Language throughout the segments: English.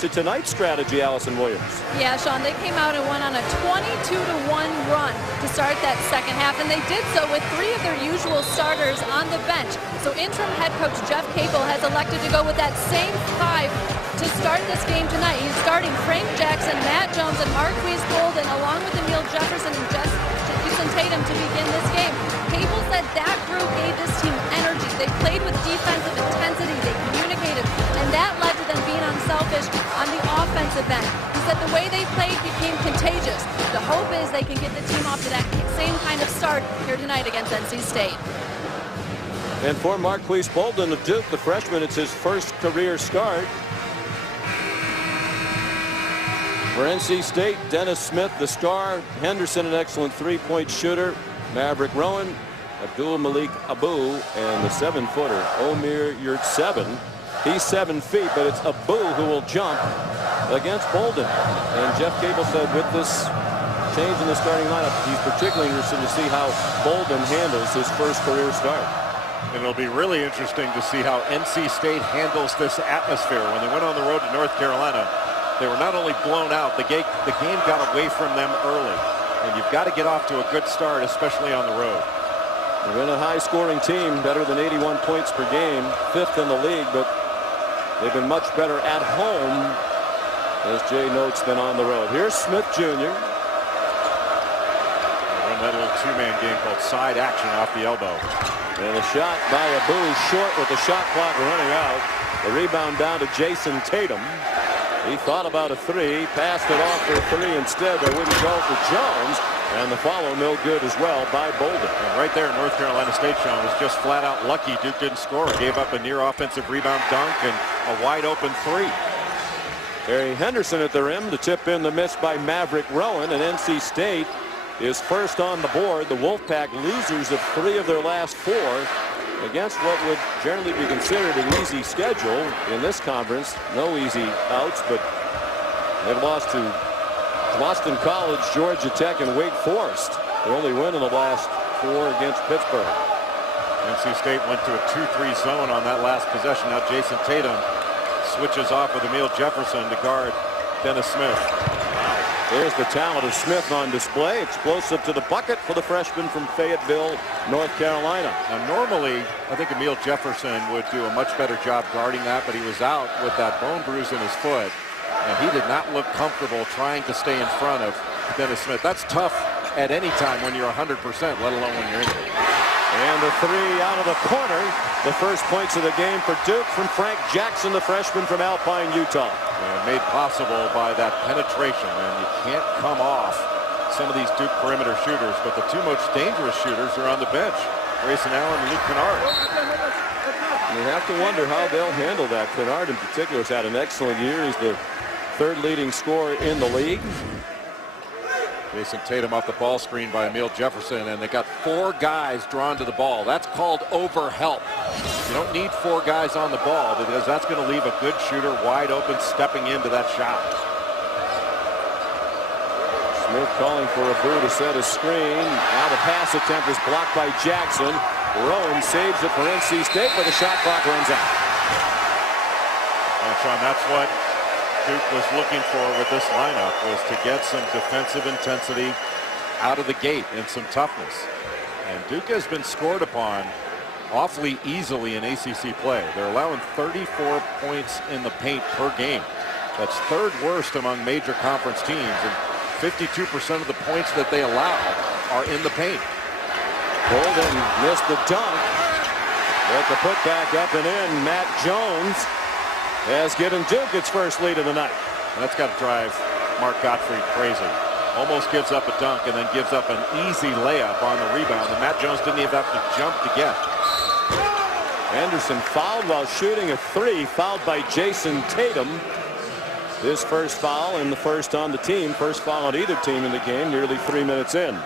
to tonight's strategy, Allison Williams. Yeah, Sean, they came out and went on a 22-1 run to start that second half, and they did so with 3 of their usual starters on the bench. So interim head coach Jeff Capel has elected to go with that same 5 to start this game tonight. He's starting Frank Jackson, Matt Jones, and Marquise Golden, along with Emil Jefferson and Jason Tatum to begin this game. Capel said that group gave this team energy. They played with defensive intensity. They communicated, and that led to them being unselfish on the offensive end. He said the way they played became contagious. The hope is they can get the team off to that same kind of start here tonight against NC State. And for Marquise Bolden of Duke, the freshman, it's his first career start. For NC State, Dennis Smith, the star. Henderson, an excellent three-point shooter. Maverick Rowan, Abdul Malik Abu, and the 7-footer, Omer Yurtseven. He's 7 feet, but it's Abu who will jump against Bolden. And Jeff Capel said with this change in the starting lineup, he's particularly interested to see how Bolden handles his first career start. And it'll be really interesting to see how NC State handles this atmosphere. When they went on the road to North Carolina, they were not only blown out, the game got away from them early. And you've got to get off to a good start, especially on the road. They've been a high-scoring team, better than 81 points per game, 5th in the league, but they've been much better at home, as Jay notes, than on the road. Here's Smith Jr. Run that little two-man game called side action off the elbow. And a shot by Abu, short with the shot clock running out. The rebound down to Jason Tatum. He thought about a 3, passed it off for a 3 instead. They wouldn't go for Jones, and the follow no good as well by Bolden. And right there, North Carolina State, Sean, was just flat out lucky Duke didn't score. Gave up a near offensive rebound dunk and a wide open 3. Harry Henderson at the rim. The tip in, the miss by Maverick Rowan, and NC State is first on the board. The Wolfpack losers of 3 of their last 4. Against what would generally be considered an easy schedule in this conference. No easy outs, but they've lost to Boston College, Georgia Tech, and Wake Forest. Their only win in the last 4 against Pittsburgh. NC State went to a 2-3 zone on that last possession. Now Jason Tatum switches off with Emil Jefferson to guard Dennis Smith. There's the talent of Smith on display. Explosive to the bucket for the freshman from Fayetteville, North Carolina. Now normally, I think Emil Jefferson would do a much better job guarding that, but he was out with that bone bruise in his foot, and he did not look comfortable trying to stay in front of Dennis Smith. That's tough at any time when you're 100%, let alone when you're injured. And the 3 out of the corner. The first points of the game for Duke from Frank Jackson, the freshman from Alpine, Utah. And made possible by that penetration, and you can't come off some of these Duke perimeter shooters, but the 2 most dangerous shooters are on the bench, Grayson Allen and Luke Kennard. You have to wonder how they'll handle that. Kennard in particular has had an excellent year. He's the 3rd leading scorer in the league. Jason Tatum off the ball screen by Emil Jefferson, and they got 4 guys drawn to the ball. That's called overhelp. You don't need 4 guys on the ball because that's going to leave a good shooter wide open stepping into that shot. Smith calling for Abu to set a screen. Now the pass attempt is blocked by Jackson. Rowan saves it for NC State, but the shot clock runs out. And Sean, that's what Duke was looking for with this lineup, was to get some defensive intensity out of the gate and some toughness. And Duke has been scored upon awfully easily in ACC play. They're allowing 34 points in the paint per game. That's 3rd worst among major conference teams, and 52% of the points that they allow are in the paint. Bolden missed the dunk, but the putback up and in. Matt Jones has given Duke its first lead of the night. And that's got to drive Mark Gottfried crazy. Almost gives up a dunk and then gives up an easy layup on the rebound, and Matt Jones didn't even have to jump to get. Anderson fouled while shooting a 3, fouled by Jason Tatum. His first foul and the first on the team. First foul on either team in the game, nearly 3 minutes in.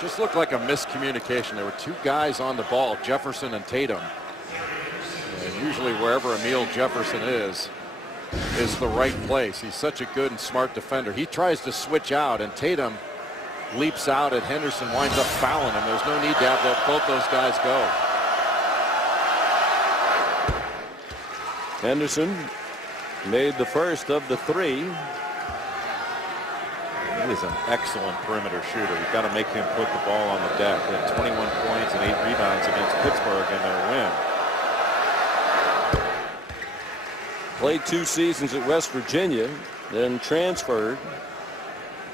Just looked like a miscommunication. There were 2 guys on the ball, Jefferson and Tatum. And usually wherever Emil Jefferson is the right place. He's such a good and smart defender. He tries to switch out, and Tatum leaps out, and Henderson winds up fouling him. There's no need to have both those guys go. Henderson made the first of the 3. He is an excellent perimeter shooter. You've got to make him put the ball on the deck. He had 21 points and 8 rebounds against Pittsburgh in their win. Played 2 seasons at West Virginia, then transferred.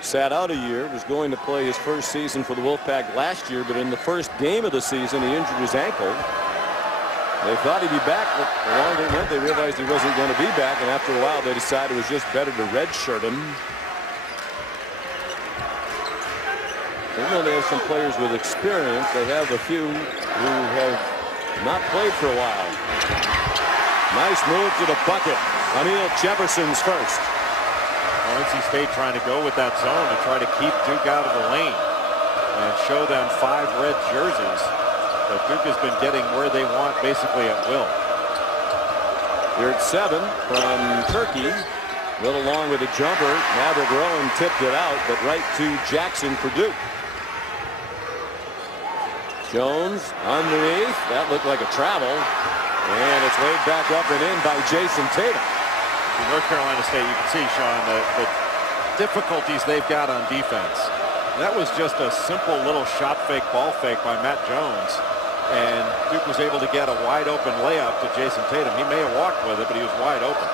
Sat out a year, was going to play his first season for the Wolfpack last year, but in the first game of the season, he injured his ankle. They thought he'd be back, but the longer it went, they realized he wasn't going to be back, and after a while, they decided it was just better to redshirt him. Even though they have some players with experience, they have a few who have not played for a while. Nice move to the bucket. Emil Jefferson's first. NC State trying to go with that zone to try to keep Duke out of the lane and show them 5 red jerseys. But Duke has been getting where they want basically at will. Here at 7 from Turkey. Little long with a jumper. Maverick Rowan tipped it out, but right to Jackson for Duke. Jones underneath. That looked like a travel. And it's laid back up and in by Jason Tatum. In North Carolina State, you can see, Sean, the difficulties they've got on defense. That was just a simple little shot fake, ball fake by Matt Jones. And Duke was able to get a wide open layup to Jason Tatum. He may have walked with it, but he was wide open.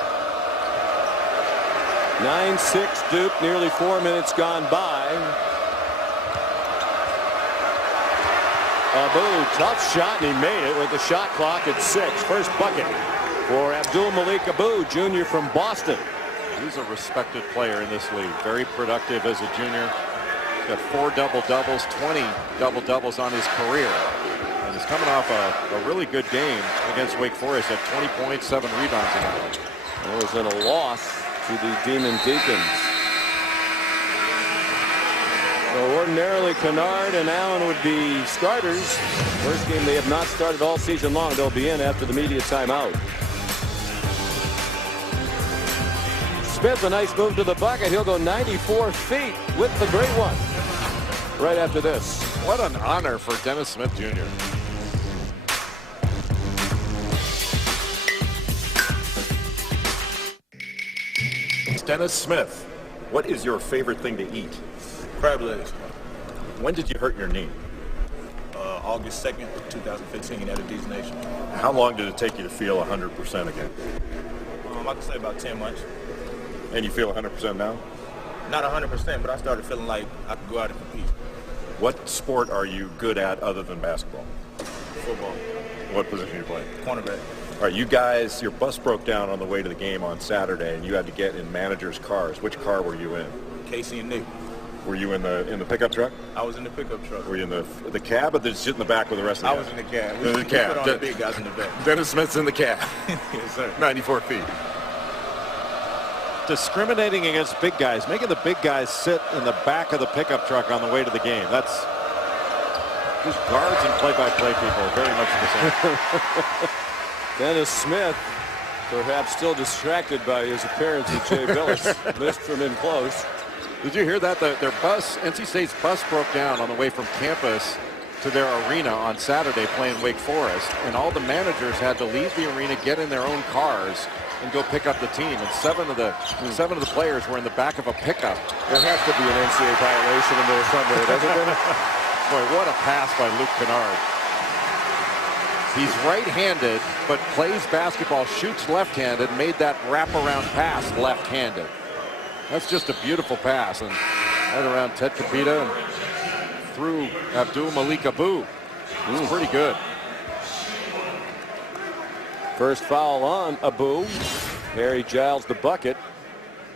9-6 Duke, nearly 4 minutes gone by. Abu, tough shot, and he made it with the shot clock at 6. First bucket for Abdul Malik Abu, junior from Boston. He's a respected player in this league. Very productive as a junior. He's got 4 double-doubles, 20 double-doubles on his career. And he's coming off a really good game against Wake Forest at 20 points, 7 rebounds in that one. It was in a loss to the Demon Deacons. So ordinarily Kennard and Allen would be starters. First game they have not started all season long. They'll be in after the media timeout. Smith, a nice move to the bucket. He'll go 94 feet with the great one. Right after this. What an honor for Dennis Smith Jr. Dennis Smith, what is your favorite thing to eat? Crab legs. When did you hurt your knee? August 2nd, 2015 at a D's Nation. How long did it take you to feel 100% again? I can say about 10 months. And you feel 100% now? Not 100%, but I started feeling like I could go out and compete. What sport are you good at other than basketball? Football. What position do you play? Cornerback. All right, you guys, your bus broke down on the way to the game on Saturday, and you had to get in managers' cars. Which car were you in? Casey and Nick. Were you in the pickup truck? I was in the pickup truck. Were you in the cab, or did you sit in the back with the rest of the I was in the cab. We in the cab. put on the big guys in the back. Dennis Smith's in the cab. Yes, sir. 94 feet. Discriminating against big guys, making the big guys sit in the back of the pickup truck on the way to the game. That's just guards and play-by-play people, very much the same. Dennis Smith, perhaps still distracted by his appearance with Jay Billis, missed from in close. Did you hear that? Their bus, NC State's bus broke down on the way from campus to their arena on Saturday playing Wake Forest, and all the managers had to leave the arena, get in their own cars, and go pick up the team. And seven of the players were in the back of a pickup. There has to be an NCAA violation in there somewhere, doesn't there? Boy, what a pass by Luke Kennard. He's right-handed, but plays basketball, shoots left-handed, made that wraparound pass left-handed. That's just a beautiful pass, and right around Ted Kapita and through Abdul Malik Abu. He's pretty good. First foul on Abu. Harry Giles the bucket.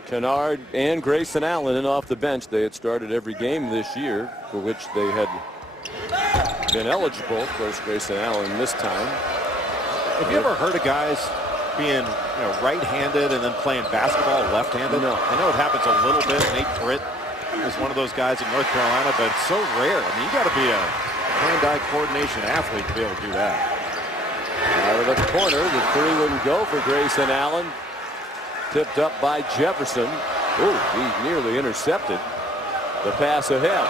Kennard and Grayson Allen in off the bench. They had started every game this year for which they had been eligible. Of course, Grayson Allen this time. Have you ever heard of guys being right-handed and then playing basketball left-handed? No. I know it happens a little bit. Nate Britt is one of those guys in North Carolina, but it's so rare. I mean, you got to be a hand-eye coordination athlete to be able to do that. Out of the corner, the three wouldn't go for Grayson Allen. Tipped up by Jefferson. Ooh, he nearly intercepted the pass ahead.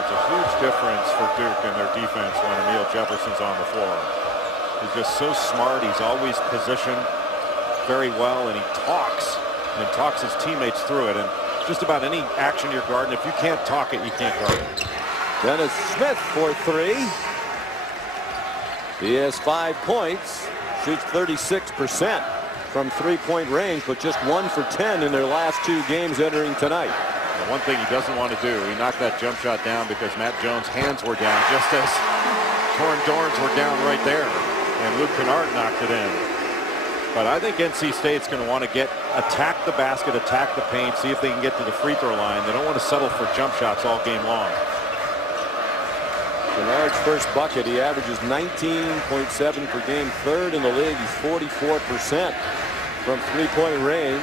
It's a huge difference for Duke in their defense when Emil Jefferson's on the floor. He's just so smart. He's always positioned. very well, and he talks his teammates through it. And just about any action you're guarding, if you can't talk it, you can't guard it. Dennis Smith for 3. He has 5 points, shoots 36% from 3-point range, but just 1 for 10 in their last 2 games entering tonight. The one thing he doesn't want to do, he knocked that jump shot down because Matt Jones' hands were down, just as Torn Dorns were down right there, and Luke Kennard knocked it in. But I think NC State's going to want to attack the basket, attack the paint, see if they can get to the free throw line. They don't want to settle for jump shots all game long. Kennard's first bucket, he averages 19.7 per game, 3rd in the league. He's 44% from 3-point range.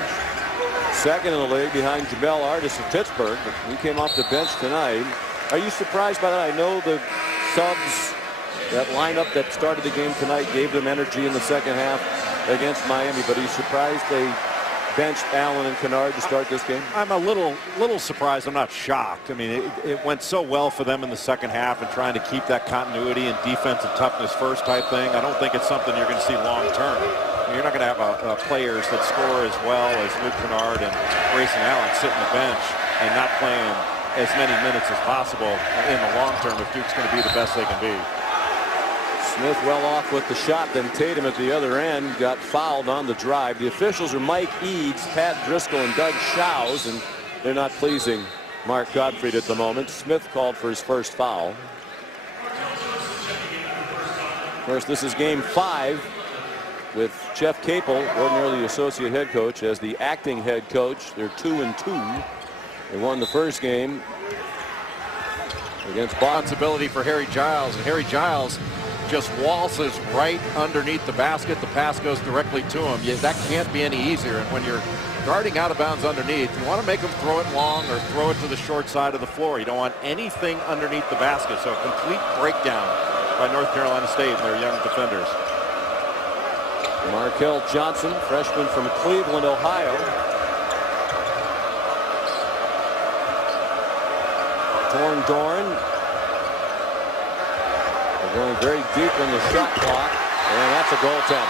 2nd in the league behind Jamel Artis of Pittsburgh, but he came off the bench tonight. Are you surprised by that? I know the subs, that lineup that started the game tonight, gave them energy in the second half against Miami, but are you surprised they benched Allen and Kennard to start this game? I'm a little surprised. I'm not shocked. I mean, it went so well for them in the second half and trying to keep that continuity and defensive toughness first type thing. I don't think it's something you're going to see long term. You're not going to have players that score as well as Luke Kennard and Grayson Allen sitting the bench and not playing as many minutes as possible in the long term if Duke's going to be the best they can be. Smith well off with the shot, then Tatum at the other end got fouled on the drive. The officials are Mike Eads, Pat Driscoll, and Doug Shows, and they're not pleasing Mark Gottfried at the moment. Smith called for his first foul. Of course, this is game 5 with Jeff Capel, ordinarily the associate head coach, as the acting head coach. They're 2-2. They won the first game against Responsibility for Harry Giles, and Harry Giles just waltzes right underneath the basket. The pass goes directly to him. That can't be any easier. And when you're guarding out of bounds underneath, you want to make him throw it long or throw it to the short side of the floor. You don't want anything underneath the basket. So a complete breakdown by North Carolina State and their young defenders. Markel Johnson, freshman from Cleveland, Ohio. Torn Dorn. They're going very deep in the shot clock, and that's a goaltend.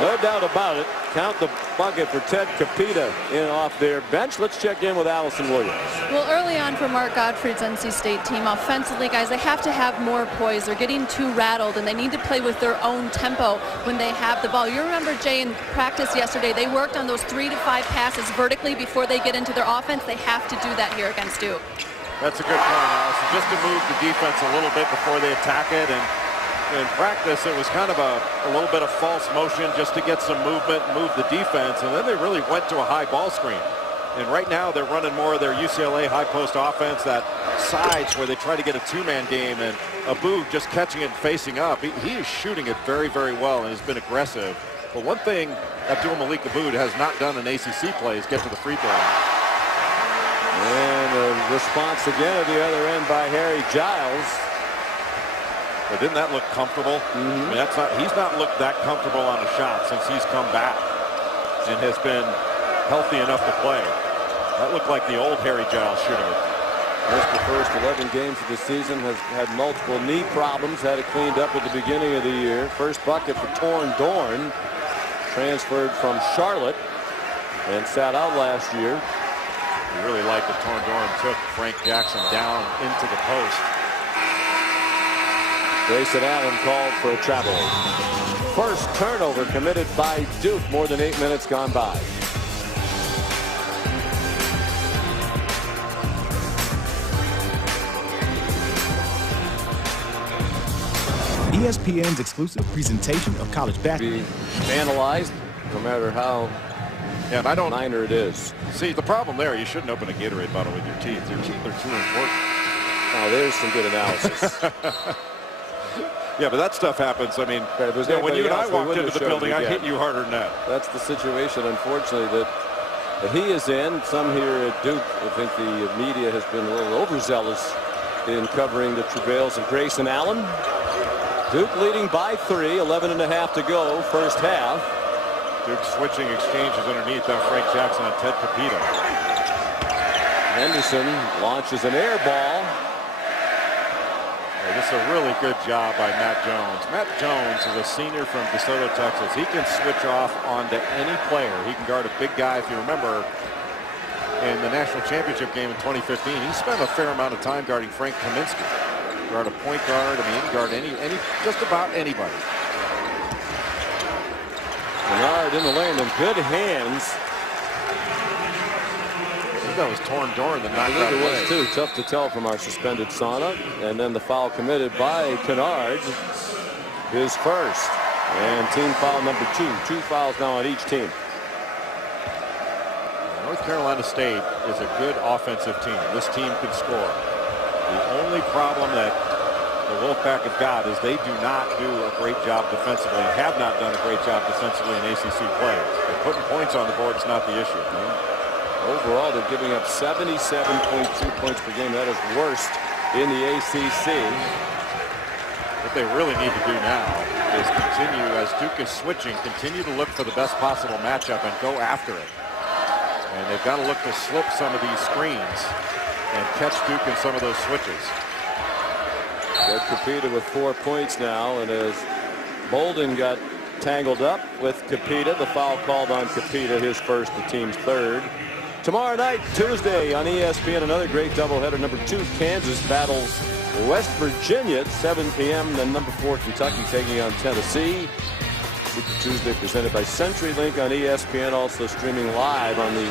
No doubt about it. Count the bucket for Ted Capita in off their bench. Let's check in with Allison Williams. Well, early on for Mark Gottfried's NC State team, offensively, guys, they have to have more poise. They're getting too rattled, and they need to play with their own tempo when they have the ball. You remember, Jay, in practice yesterday, they worked on those 3 to 5 passes vertically before they get into their offense. They have to do that here against Duke. That's a good point, Allison. Just to move the defense a little bit before they attack it. And in practice, it was kind of a little bit of false motion just to get some movement, move the defense, and then they really went to a high ball screen. And right now, they're running more of their UCLA high post offense, that sides where they try to get a 2-man game, and Abu just catching it and facing up. He is shooting it very, very well and has been aggressive. But one thing Abdul Malik Abu has not done in ACC play is get to the free throw line. And a response again at the other end by Harry Giles. But didn't that look comfortable? I mean, he's not looked that comfortable on a shot since he's come back and has been healthy enough to play. That looked like the old Harry Giles shooting it. Missed the first 11 games of the season, has had multiple knee problems, had it cleaned up at the beginning of the year. First bucket for Torn Dorn, transferred from Charlotte and sat out last year. You really like that Torn Dorn took Frank Jackson down into the post. Grayson Allen called for a travel. First turnover committed by Duke, more than 8 minutes gone by. ESPN's exclusive presentation of college basketball. Be vandalized, no matter how minor it is. See, the problem there, you shouldn't open a Gatorade bottle with your teeth. They're too important. Now, there's some good analysis. Yeah, but that stuff happens. I mean, when you and I walked into the building, I hit you harder than that. That's the situation, unfortunately, that he is in. Some here at Duke, I think the media has been a little overzealous in covering the travails of Grayson Allen. Duke leading by 3, 11.5 to go, first half. Duke switching exchanges underneath on Frank Jackson and Ted Capita. Henderson launches an air ball. This is a really good job by Matt Jones. Matt Jones is a senior from DeSoto, Texas. He can switch off onto any player. He can guard a big guy. If you remember, in the national championship game in 2015, he spent a fair amount of time guarding Frank Kaminsky. Guard a point guard. I mean, he can guard just about anybody. Bernard in the lane and good hands. That was torn Dorn that knocked that it away. was too. Tough to tell from our suspended sauna. And then the foul committed by Kennard, his first. And team foul number 2. 2 fouls now on each team. North Carolina State is a good offensive team. This team can score. The only problem that the Wolfpack have got is they do not do a great job defensively and have not done a great job defensively in ACC play. But putting points on the board is not the issue. Overall, they're giving up 77.2 points per game. That is worst in the ACC. What they really need to do now is continue, as Duke is switching, continue to look for the best possible matchup and go after it. And they've got to look to slip some of these screens and catch Duke in some of those switches. Got Capita with 4 points now, and as Bolden got tangled up with Capita, the foul called on Capita, his first, the team's third. Tomorrow night, Tuesday, on ESPN, another great doubleheader. Number 2, Kansas battles West Virginia at 7 p.m. Then number 4, Kentucky taking on Tennessee. Super Tuesday presented by CenturyLink on ESPN, also streaming live on the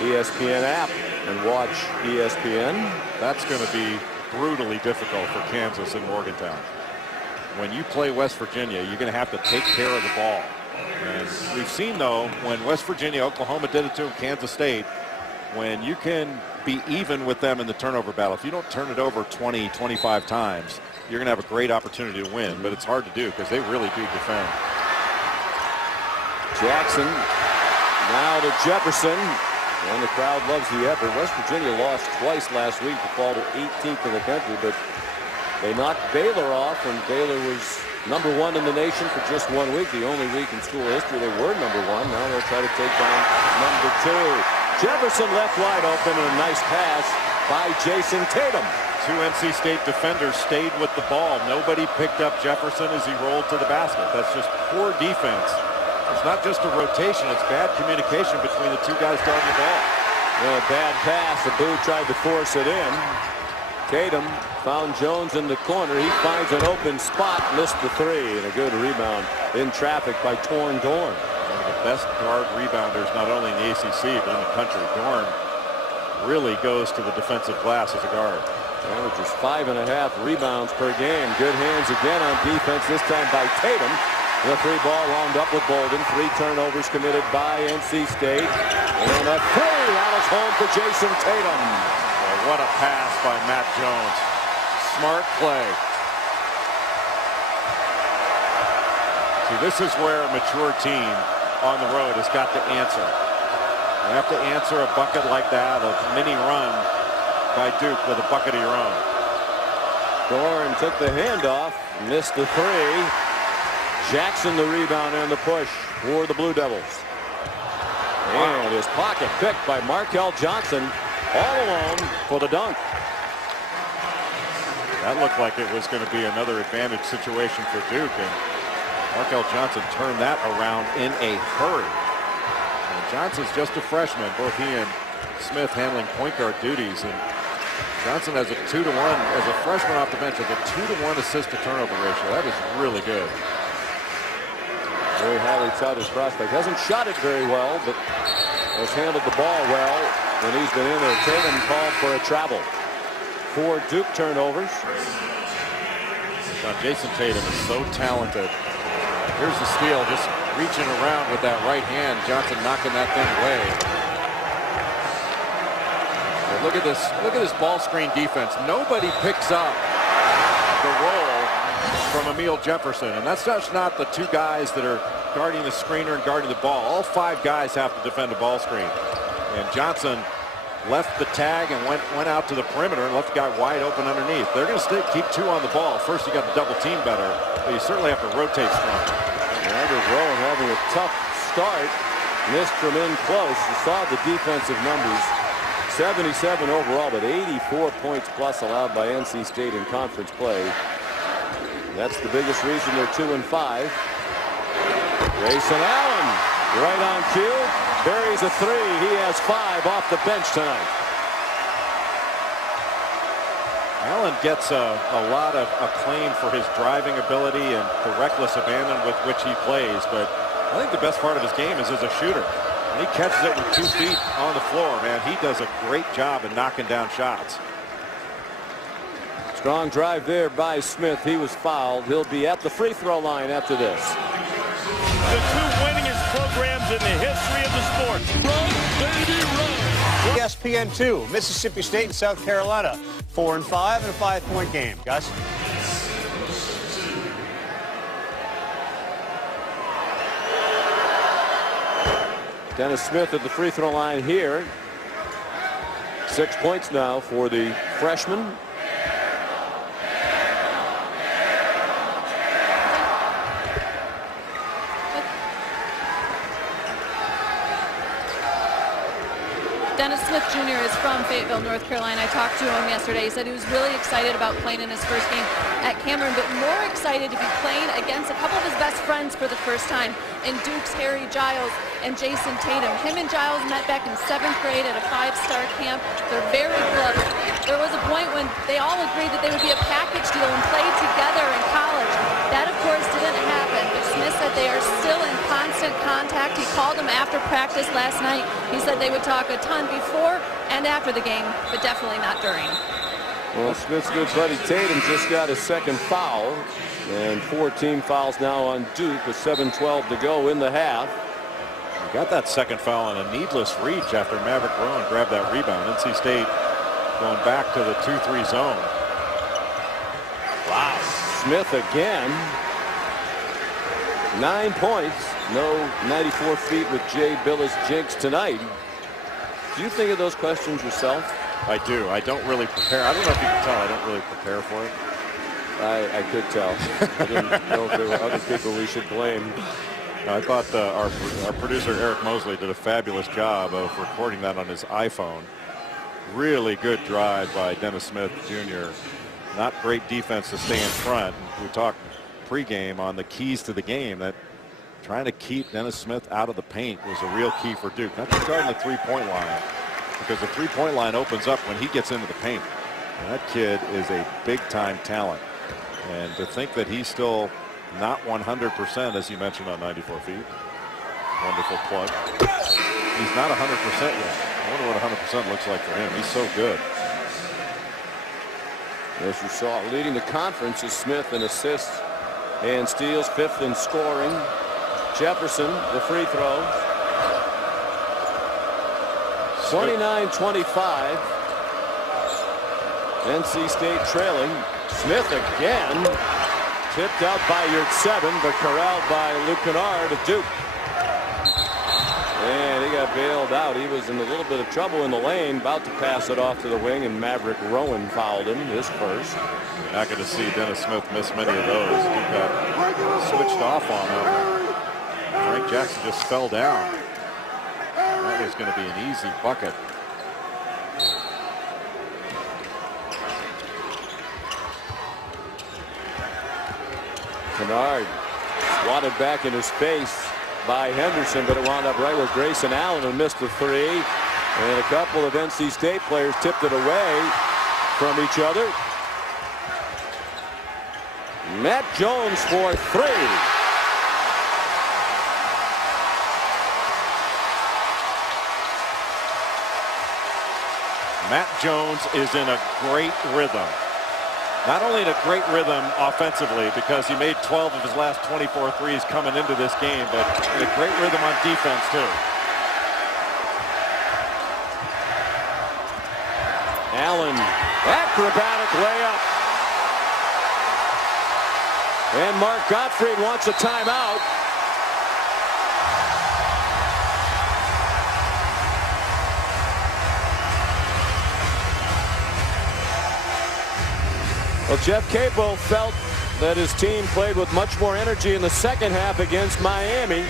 ESPN app. And watch ESPN. That's going to be brutally difficult for Kansas and Morgantown. When you play West Virginia, you're going to have to take care of the ball. And we've seen, though, when West Virginia, Oklahoma did it to them, Kansas State, when you can be even with them in the turnover battle, if you don't turn it over 20, 25 times, you're going to have a great opportunity to win. But it's hard to do because they really do defend. Jackson now to Jefferson. And the crowd loves the effort. West Virginia lost twice last week to fall to 18th in the country, but they knocked Baylor off when Baylor was #1 in the nation for just 1 week. The only week in school history they were #1. Now they'll try to take down #2. Jefferson left wide open, and a nice pass by Jason Tatum. 2 NC State defenders stayed with the ball. Nobody picked up Jefferson as he rolled to the basket. That's just poor defense. It's not just a rotation, it's bad communication between the 2 guys guarding the ball. A bad pass. Abu tried to force it in. Tatum found Jones in the corner. He finds an open spot, missed the 3, and a good rebound in traffic by Torn Dorn. One of the best guard rebounders, not only in the ACC, but in the country. Dorn really goes to the defensive glass as a guard. Averages 5.5 rebounds per game. Good hands again on defense, this time by Tatum. The 3 ball wound up with Bolden. 3 turnovers committed by NC State. And a 3 rattles home for Jason Tatum. Well, what a pass by Matt Jones. Smart play. See, this is where a mature team on the road has got to answer. You have to answer a bucket like that, a mini run by Duke with a bucket of your own. Dorn took the handoff, missed the 3. Jackson the rebound and the push for the Blue Devils. And his pocket picked by Markel Johnson, all alone for the dunk. That looked like it was going to be another advantage situation for Duke, and Markel Johnson turned that around in a hurry. And Johnson's just a freshman. Both he and Smith handling point guard duties, and Johnson has a 2-to-1 as a freshman off the bench with a 2-to-1 assist to turnover ratio. That is really good. Very highly touted prospect. Hasn't shot it very well, but has handled the ball well when he's been in there. Tatum called for a travel. 4 Duke turnovers. Now, Jason Tatum is so talented. Here's the steal, just reaching around with that right hand. Johnson knocking that thing away. But look at this. Look at this ball screen defense. Nobody picks up the roll from Emil Jefferson, and that's just not the 2 guys that are guarding the screener and guarding the ball. All 5 guys have to defend a ball screen, and Johnson left the tag and went out to the perimeter and left the guy wide open underneath. They're going to keep 2 on the ball. First, you got to double team better, but you certainly have to rotate strong. Anders Rowan having a tough start, missed from in close. You saw the defensive numbers 77 overall, but 84 points plus allowed by NC State in conference play. That's the biggest reason they're 2-5. Grayson Allen right on cue. Buries a three. He has 5 off the bench tonight. Allen gets a lot of acclaim for his driving ability and the reckless abandon with which he plays, but I think the best part of his game is as a shooter. When he catches it with 2 feet on the floor, man, he does a great job in knocking down shots. Strong drive there by Smith. He was fouled. He'll be at the free throw line after this. The 2 winningest programs in the history of the sport. Run, baby, run. ESPN2, Mississippi State and South Carolina. 4-5 and a 5-point game. Gus? Dennis Smith at the free throw line here. 6 points now for the freshman. Dennis Smith Jr. is from Fayetteville, North Carolina. I talked to him yesterday. He said he was really excited about playing in his first game at Cameron, but more excited to be playing against a couple of his best friends for the first time in Duke's Harry Giles and Jason Tatum. Him and Giles met back in 7th grade at a 5-star camp. They're very close. There was a point when they all agreed that they would be a package deal and play together in college. That, of course, didn't happen, but Smith said they are still in constant contact. He called him after practice last night. He said they would talk a ton before and after the game, but definitely not during. Well, Smith's good buddy Tatum just got his 2nd foul, and 4 team fouls now on Duke with 7:12 to go in the half. He got that 2nd foul on a needless reach after Maverick Rowan grabbed that rebound. NC State going back to the 2-3 zone. Wow. Smith again. 9 points. No 94 feet with Jay Billis jinx tonight. Do you think of those questions yourself? I do. I don't really prepare. I don't know if you can tell. I don't really prepare for it. I could tell. I didn't know if there were other people we should blame. I thought our producer Eric Mosley did a fabulous job of recording that on his iPhone. Really good drive by Dennis Smith Jr. Not great defense to stay in front. We talked pregame on the keys to the game, that trying to keep Dennis Smith out of the paint was a real key for Duke. Not just guarding the 3-point line, because the 3-point line opens up when he gets into the paint. And that kid is a big-time talent. And to think that he's still not 100%, as you mentioned, on 94 feet. Wonderful plug. He's not 100% yet. I wonder what 100% looks like for him. He's so good. As you saw, leading the conference is Smith in assists and steals, 5th in scoring. Jefferson, the free throw. 29-25. NC State trailing. Smith again. Tipped out by Yurtseven, but corralled by Luke Kennard of Duke. And he got bailed out. He was in a little bit of trouble in the lane, about to pass it off to the wing, and Maverick Rowan fouled him, his first. You're not going to see Dennis Smith miss many of those. He got switched off on him. Frank Jackson just fell down. That was going to be an easy bucket. Kennard swatted back in his face by Henderson, but it wound up right where Grayson Allen, who missed the 3. And a couple of NC State players tipped it away from each other. Matt Jones for 3. Matt Jones is in a great rhythm. Not only in a great rhythm offensively, because he made 12 of his last 24 threes coming into this game, but in a great rhythm on defense too. Allen, acrobatic layup. And Mark Gottfried wants a timeout. Well, Jeff Capel felt that his team played with much more energy in the second half against Miami.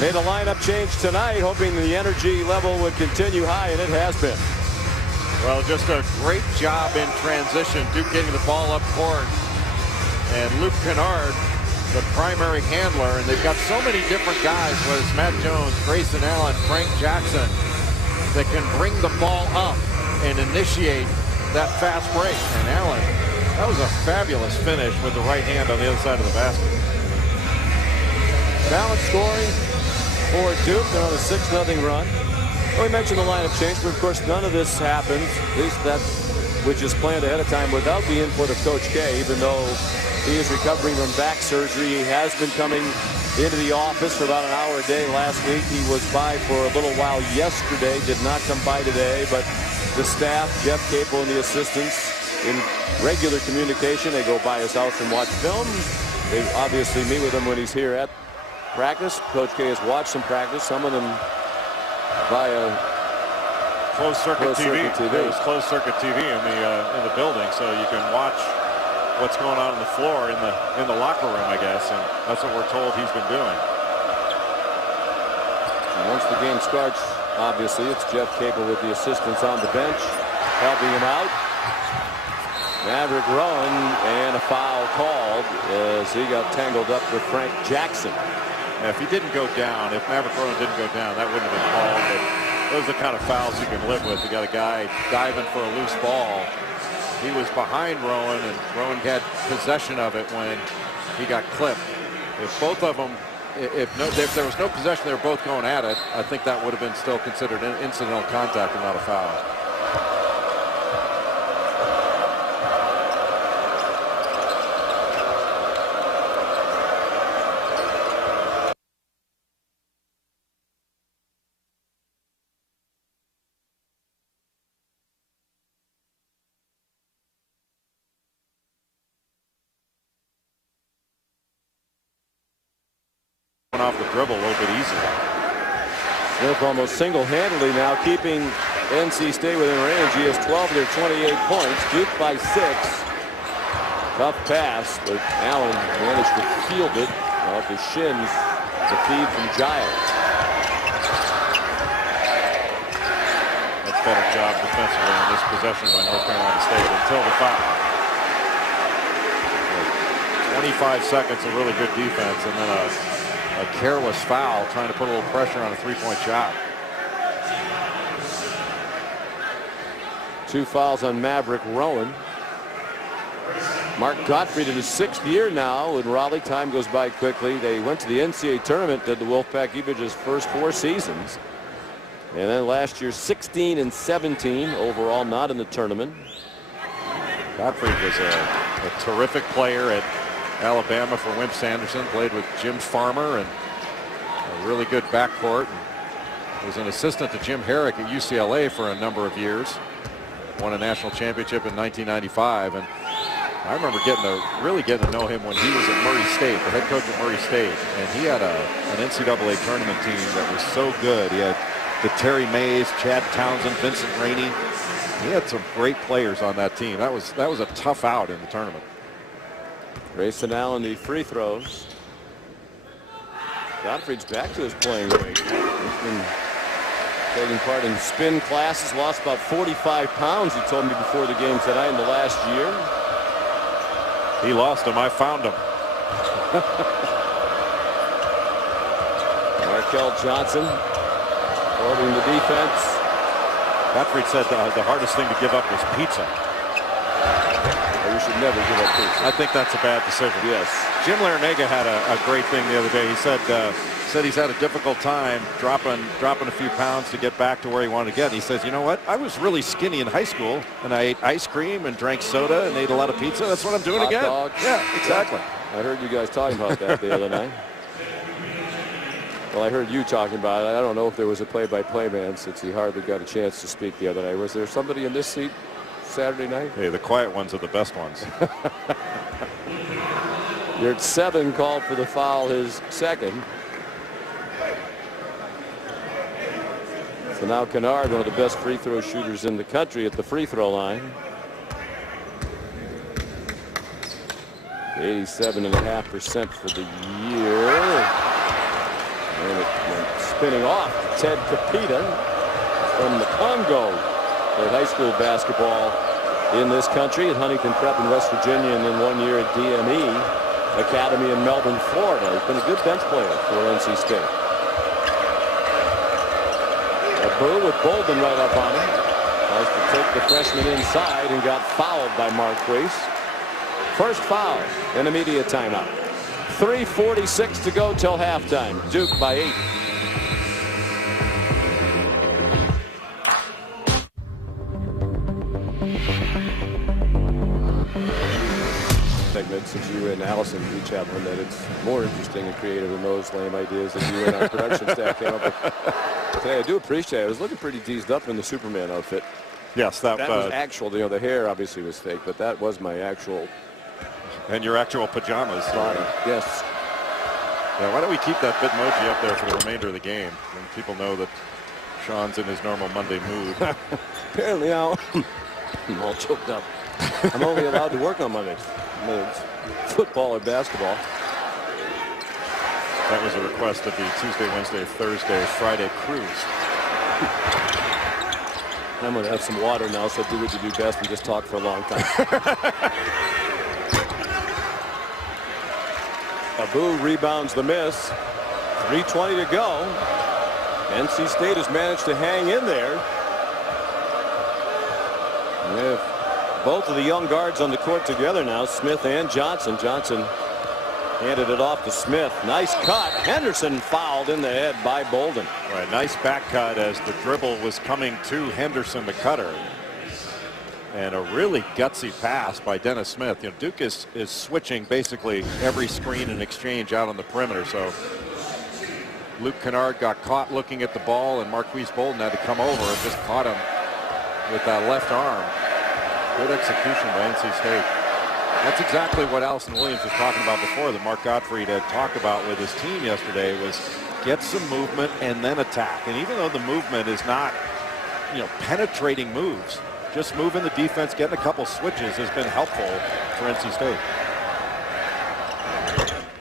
Made a lineup change tonight, hoping the energy level would continue high, and it has been. Well, just a great job in transition. Duke getting the ball up court. And Luke Kennard, the primary handler. And they've got so many different guys, whether it's Matt Jones, Grayson Allen, Frank Jackson, that can bring the ball up and initiate that fast break. And Allen, that was a fabulous finish with the right hand on the other side of the basket. Balanced scoring for Duke. They're on a 6-0 run. Well, we mentioned the lineup change, but of course none of this happens, at least that which is planned ahead of time, without the input of Coach K. Even though he is recovering from back surgery, he has been coming into the office for about an hour a day. Last week he was by for a little while yesterday, did not come by today, but the staff, Jeff Capel and the assistants, in regular communication. They go by his house and watch film. They obviously meet with him when he's here at practice. Coach K has watched some practice, some of them via closed circuit TV. There's closed circuit TV in the building, so you can watch what's going on the floor in the locker room, I guess, and that's what we're told he's been doing. And once the game starts, obviously it's Jeff Capel with the assistants on the bench helping him out. Maverick Rowan, and a foul called as he got tangled up with Frank Jackson. Yeah, if he didn't go down, if Maverick Rowan didn't go down, that wouldn't have been called. But those are the kind of fouls you can live with. You got a guy diving for a loose ball. He was behind Rowan, and Rowan had possession of it when he got clipped. If both of them, if there was no possession, they were both going at it, I think that would have been still considered incidental contact and not a foul. Off the dribble a little bit easier. Smith almost single-handedly now keeping NC State within range. He has 12 of their 28 points. Duke by 6. Tough pass, but Allen managed to field it off his shins. The feed from Giles. Much better job defensively on this possession by North Carolina State until the foul. 25 seconds of really good defense, and then a careless foul trying to put a little pressure on a three-point shot. 2 fouls on Maverick Rowan. Mark Gottfried in his 6th year now in Raleigh. Time goes by quickly. They went to the NCAA tournament, did the Wolfpack Evage's first 4 seasons. And then last year 16 and 17 overall, not in the tournament. Gottfried was a terrific player at Alabama for Wimp Sanderson, played with Jim Farmer and a really good backcourt. Was an assistant to Jim Herrick at UCLA for a number of years. Won a national championship in 1995, and I remember really getting to know him when he was at Murray State, the head coach at Murray State, and he had an NCAA tournament team that was so good. He had the Terry Mays, Chad Townsend, Vincent Rainey. He had some great players on that team. That was a tough out in the tournament. Grayson Allen, the free throws. Gottfried's back to his playing weight. He's been taking part in spin classes, lost about 45 pounds, he told me before the game tonight in the last year. He lost him. I found him. Markel Johnson holding the defense. Gottfried said the hardest thing to give up was pizza. You should never give up pizza. I think that's a bad decision. Yes. Jim Larinaga had a great thing the other day. He said he's had a difficult time dropping a few pounds to get back to where he wanted to get. And he says, you know what? I was really skinny in high school, and I ate ice cream and drank soda and ate a lot of pizza. That's what I'm doing Hot again. Dogs. Yeah, exactly. I heard you guys talking about that the other night. Well, I heard you talking about it. I don't know if there was a play-by-play man, since he hardly got a chance to speak the other night. Was there somebody in this seat Saturday night? Hey, the quiet ones are the best ones. You're at 7, called for the foul, his second. So now Kennard, one of the best free throw shooters in the country, at the free throw line. 87.5% for the year. And it went spinning off to Ted Capita from the Congo. Played high school basketball in this country at Huntington Prep in West Virginia, and then 1 year at DME Academy in Melbourne, Florida. He's been a good bench player for NC State. Abu with Bolden right up on him. Tries to take the freshman inside and got fouled by Marquise. First foul in immediate timeout. 3:46 to go till halftime. Duke by 8. Segment, since you and Allison each have one, that it's more interesting and creative than those lame ideas that you and our production staff came up with. Today, I do appreciate it. I was looking pretty teased up in the Superman outfit. Yes, that was actual. You know, the hair obviously was fake, but that was my actual. And your actual pajamas. Yes. Yeah, why don't we keep that Bitmoji up there for the remainder of the game when people know that Sean's in his normal Monday mood. Apparently, I'm all choked up. I'm only allowed to work on Mondays. Football or basketball. That was a request of the Tuesday, Wednesday, Thursday, Friday cruise. I'm going to have some water now, so do what you do best and just talk for a long time. Abu rebounds the miss. 3:20 to go. NC State has managed to hang in there. With both of the young guards on the court together now, Smith and Johnson. Johnson handed it off to Smith. Nice cut. Henderson fouled in the head by Bolden. Right, nice back cut as the dribble was coming to Henderson, the cutter. And a really gutsy pass by Dennis Smith. You know, Duke is switching basically every screen and exchange out on the perimeter. So Luke Kennard got caught looking at the ball, and Marquise Bolden had to come over and just caught him with that left arm. Good execution by NC State. That's exactly what Allison Williams was talking about before, that Mark Gottfried had talked about with his team yesterday, was get some movement and then attack. And even though the movement is not, you know, penetrating moves, just moving the defense, getting a couple switches has been helpful for NC State.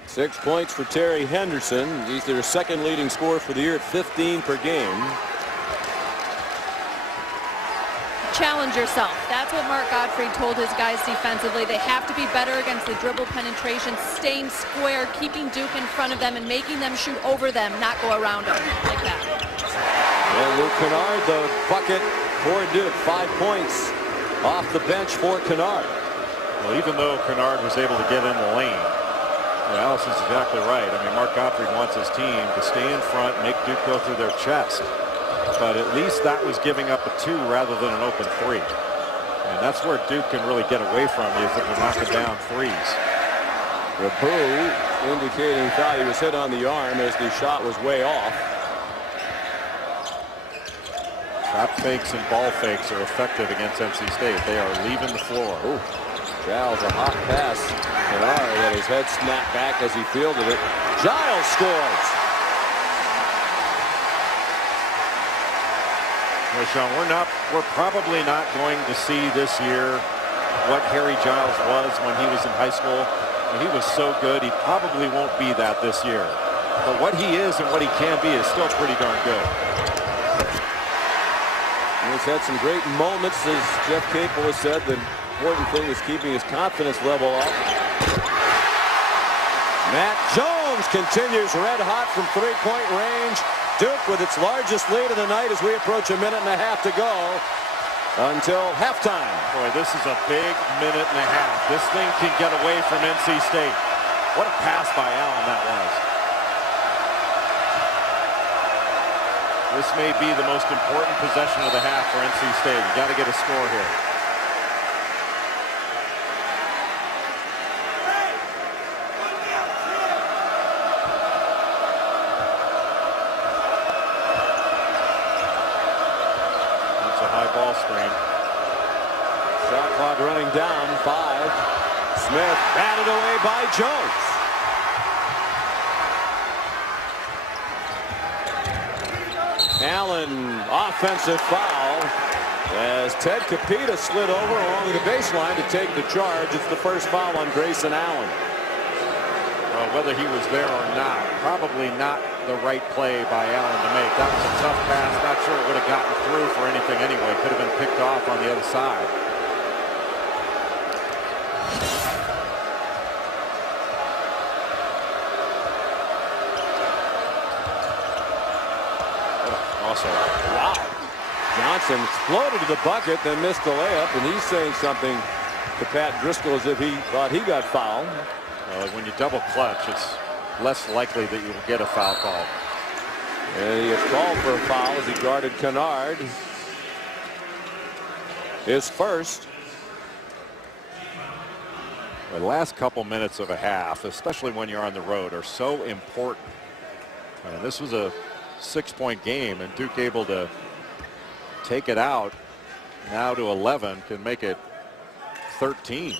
6 points for Terry Henderson. He's their second leading scorer for the year at 15 per game. Challenge yourself. That's what Mark Gottfried told his guys defensively. They have to be better against the dribble penetration, staying square, keeping Duke in front of them and making them shoot over them, not go around them like that. And Luke Kennard, the bucket for Duke. 5 points off the bench for Kennard. Well, even though Kennard was able to get in the lane, Allison's exactly right. I mean, Mark Gottfried wants his team to stay in front, make Duke go through their chest. But at least that was giving up a 2 rather than an open 3. And that's where Duke can really get away from you, if they're knocking down threes. Rabu indicating foul. He was hit on the arm as the shot was way off. Trap fakes and ball fakes are effective against NC State. They are leaving the floor. Ooh. Giles, a hot pass. Kennard had his head snapped back as he fielded it. Giles scores. Well, Sean, we're probably not going to see this year what Harry Giles was when he was in high school. And he was so good, he probably won't be that this year. But what he is and what he can be is still pretty darn good. He's had some great moments, as Jeff Capel has said. The important thing is keeping his confidence level up. Matt Jones continues red hot from three-point range. Duke with its largest lead of the night as we approach a minute and a half to go until halftime. Boy, this is a big minute and a half. This thing can get away from NC State. What a pass by Allen that was. This may be the most important possession of the half for NC State. You got to get a score here. Ball screen. Shot clock running down. 5. Smith batted away by Jones. Allen, offensive foul as Ted Capita slid over along the baseline to take the charge. It's the first foul on Grayson Allen. Well, whether he was there or not, probably not the right play by Allen to make. That was a tough pass. Not sure it would have gotten through for anything anyway. Could have been picked off on the other side. Also, wow. Johnson exploded to the bucket, then missed the layup, and he's saying something to Pat Driscoll as if he thought he got fouled. When you double clutch, it's less likely that you will get a foul call. And he gets called for a foul as he guarded Kennard. His first. The last couple minutes of a half, especially when you're on the road, are so important. And this was a 6-point game, and Duke able to take it out now to 11, can make it 13.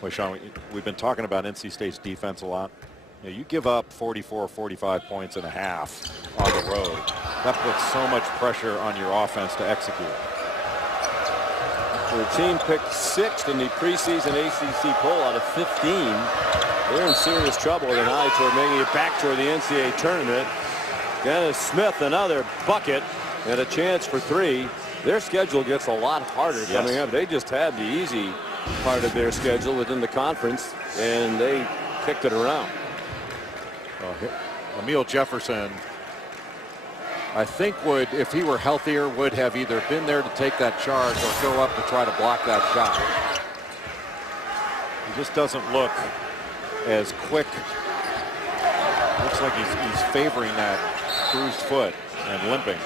Well, Sean, we've been talking about NC State's defense a lot. You give up 44, 45 points and a half on the road. That puts so much pressure on your offense to execute. The team picked 6th in the preseason ACC poll out of 15. They're in serious trouble with an eye toward making it back toward the NCAA tournament. Dennis Smith, another bucket and a chance for 3. Their schedule gets a lot harder coming up. They just had the easy part of their schedule within the conference, and they kicked it around. Emil Jefferson, I think would, if he were healthier, would have either been there to take that charge or go up to try to block that shot. He just doesn't look as quick. Looks like he's favoring that bruised foot and limping.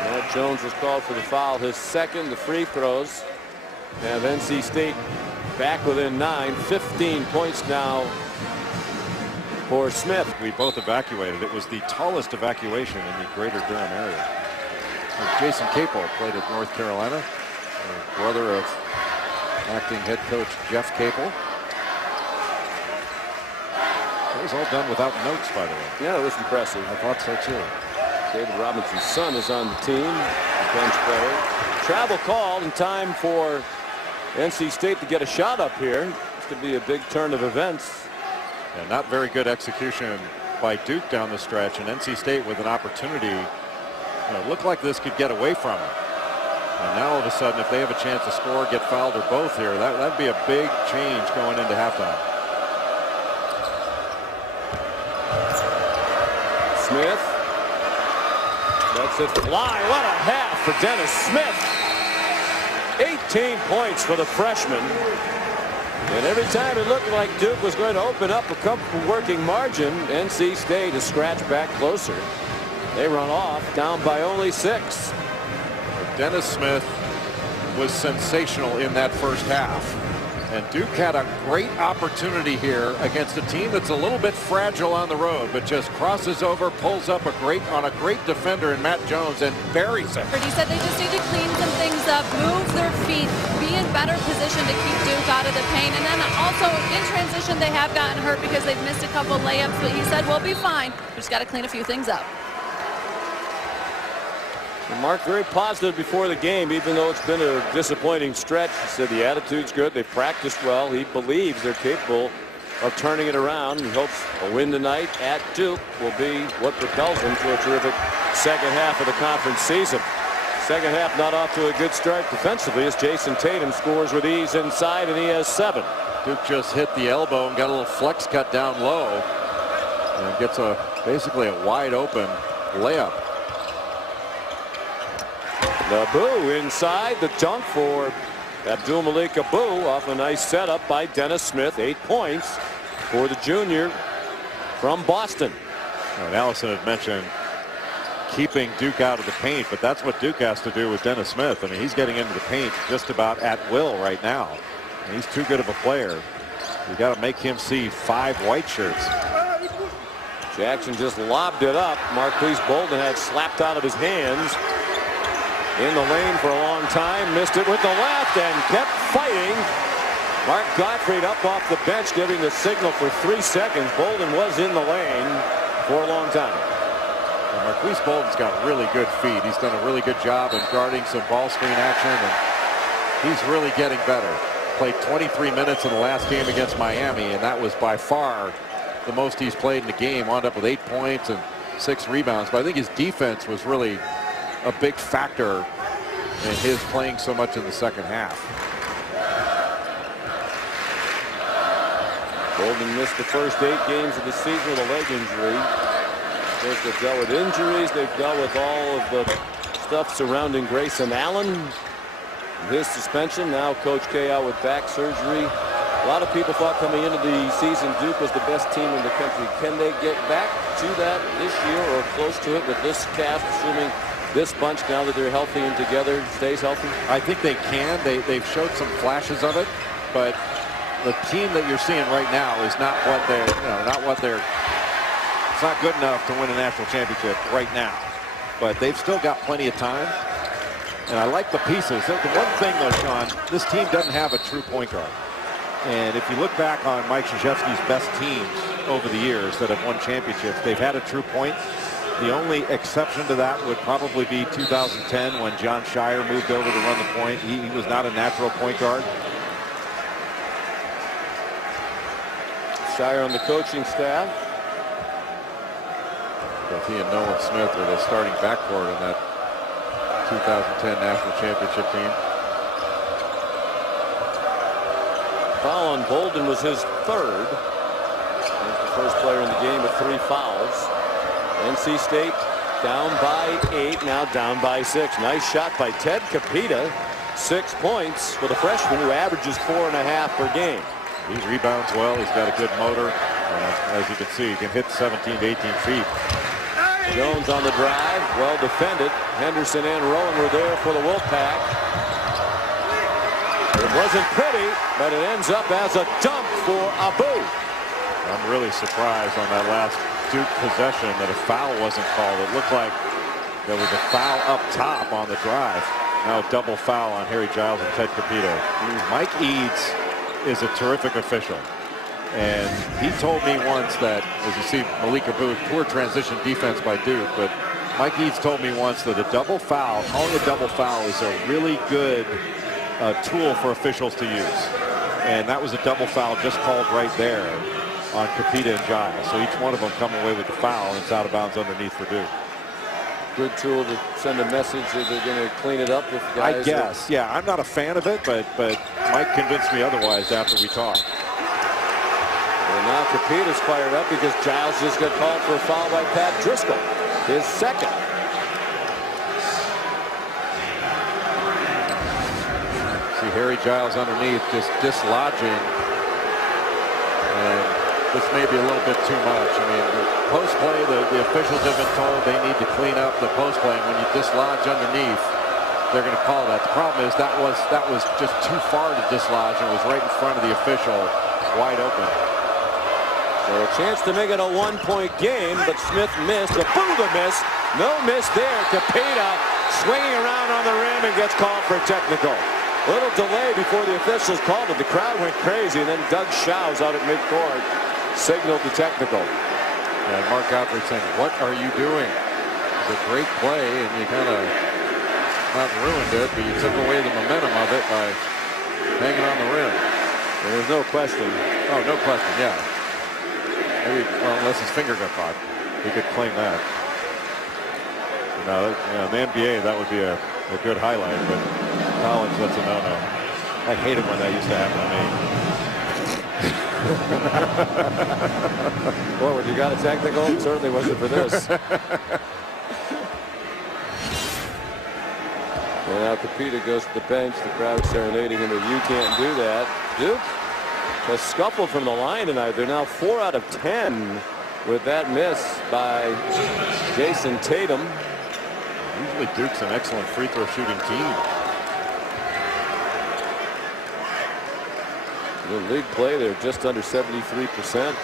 Matt Jones was called for the foul, his second. The free throws have NC State back within 9. 15 points now for Smith. We both evacuated. It was the tallest evacuation in the greater Durham area. And Jason Capel played at North Carolina, brother of acting head coach Jeff Capel. It was all done without notes, by the way. Yeah, it was impressive. I thought so too. David Robinson's son is on the team, bench player. Travel call in time for NC State to get a shot up here. This could be a big turn of events. And not very good execution by Duke down the stretch, and NC State with an opportunity. It looked like this could get away from it. And now all of a sudden, if they have a chance to score, get fouled, or both here, that'd be a big change going into halftime. Smith lets it fly. What a half for Dennis Smith. 18 points for the freshman. And every time it looked like Duke was going to open up a comfortable working margin, NC State has scratched back closer. They run off down by only 6. Dennis Smith was sensational in that first half. And Duke had a great opportunity here against a team that's a little bit fragile on the road, but just crosses over, pulls up on a great defender in Matt Jones, and buries it. He said they just need to clean some things up, move their feet, be in better position to keep Duke out of the paint. And then also in transition, they have gotten hurt because they've missed a couple layups, but he said we'll be fine. We just got to clean a few things up. Mark very positive before the game, even though it's been a disappointing stretch. He said the attitude's good. They practiced well. He believes they're capable of turning it around. He hopes a win tonight at Duke will be what propels them to a terrific second half of the conference season. Second half not off to a good start defensively as Jason Tatum scores with ease inside, and he has 7. Duke just hit the elbow and got a little flex cut down low and gets basically a wide open layup. Abu inside, the dunk for Abdul Malik Abu off a nice setup by Dennis Smith. 8 points for the junior from Boston. And Allison had mentioned keeping Duke out of the paint, but that's what Duke has to do with Dennis Smith. I mean, he's getting into the paint just about at will right now. And he's too good of a player. You got to make him see 5 white shirts. Jackson just lobbed it up. Marquise Bolden had slapped out of his hands. In the lane for a long time, missed it with the left and kept fighting. Mark Gottfried up off the bench giving the signal for 3 seconds. Bolden was in the lane for a long time. And Marquise Bolden's got really good feet. He's done a really good job in guarding some ball screen action, and he's really getting better. Played 23 minutes in the last game against Miami, and that was by far the most he's played in the game. Wound up with 8 points and 6 rebounds. But I think his defense was really a big factor in his playing so much in the second half. Bolden missed the first 8 games of the season with a leg injury. Of course, they've dealt with injuries. They've dealt with all of the stuff surrounding Grayson Allen. His suspension. Now Coach K out with back surgery. A lot of people thought coming into the season Duke was the best team in the country. Can they get back to that this year or close to it with this cast, assuming this bunch, now that they're healthy and together, stays healthy? I think they can. They've showed some flashes of it, but the team that you're seeing right now is not what they're, it's not good enough to win a national championship right now. But they've still got plenty of time. And I like the pieces. The one thing though, Sean, this team doesn't have a true point guard. And if you look back on Mike Krzyzewski's best teams over the years that have won championships, they've had a true point. The only exception to that would probably be 2010 when John Shire moved over to run the point. He was not a natural point guard. Shire on the coaching staff. Both he and Nolan Smith are the starting backcourt in that 2010 national championship team. Foul on Bolden was his 3rd. He's the first player in the game with 3 fouls. NC State down by 8, now down by 6. Nice shot by Ted Capita. 6 points for the freshman who averages 4.5 per game. He rebounds well. He's got a good motor. As you can see, he can hit 17 to 18 feet. Jones on the drive, well defended. Henderson and Rowan were there for the Wolfpack. It wasn't pretty, but it ends up as a dunk for Abu. I'm really surprised on that last Duke possession that a foul wasn't called. It looked like there was a foul up top on the drive. Now a double foul on Harry Giles and Ted Capito. Mike Eads is a terrific official. And he told me once that, as you see, Malika Booth, poor transition defense by Duke, but Mike Eads told me once that a double foul, calling a double foul, is a really good tool for officials to use. And that was a double foul just called right there on Capita and Giles. So each one of them come away with the foul, and it's out of bounds underneath for Duke. Good tool to send a message that they're going to clean it up with guys. I guess, yeah. I'm not a fan of it, but Mike convinced me otherwise after we talked. And now Capita's fired up because Giles just got called for a foul by Pat Driscoll, his 2nd. See Harry Giles underneath just dislodging, and this may be a little bit too much. I mean, post play, the officials have been told they need to clean up the post play, and when you dislodge underneath, they're going to call that. The problem is that was just too far to dislodge, and it was right in front of the official, wide open. So a chance to make it a 1-point game, but Smith missed. A Buda miss. No miss there. Capita swinging around on the rim and gets called for technical. A little delay before the officials called it. The crowd went crazy, and then Doug Shows out at midcourt signaled the technical. And Mark Gottfried saying, "What are you doing?" It's a great play, and you kind of not ruined it, but you took away the momentum of it by hanging on the rim. And there's no question. Oh, no question, yeah. Maybe, well, unless his finger got caught, he could claim that. Now, in the NBA, that would be a good highlight, but college, that's a no-no. I hated when that used to happen to me. Boy, when you got a technical, it certainly wasn't for this. And now Capita goes to the bench. The crowd serenading him, but you can't do that. Duke has scuffled from the line tonight. They're now 4 out of 10 with that miss by Jason Tatum. Usually Duke's an excellent free throw shooting team. The league play, they're just under 73%.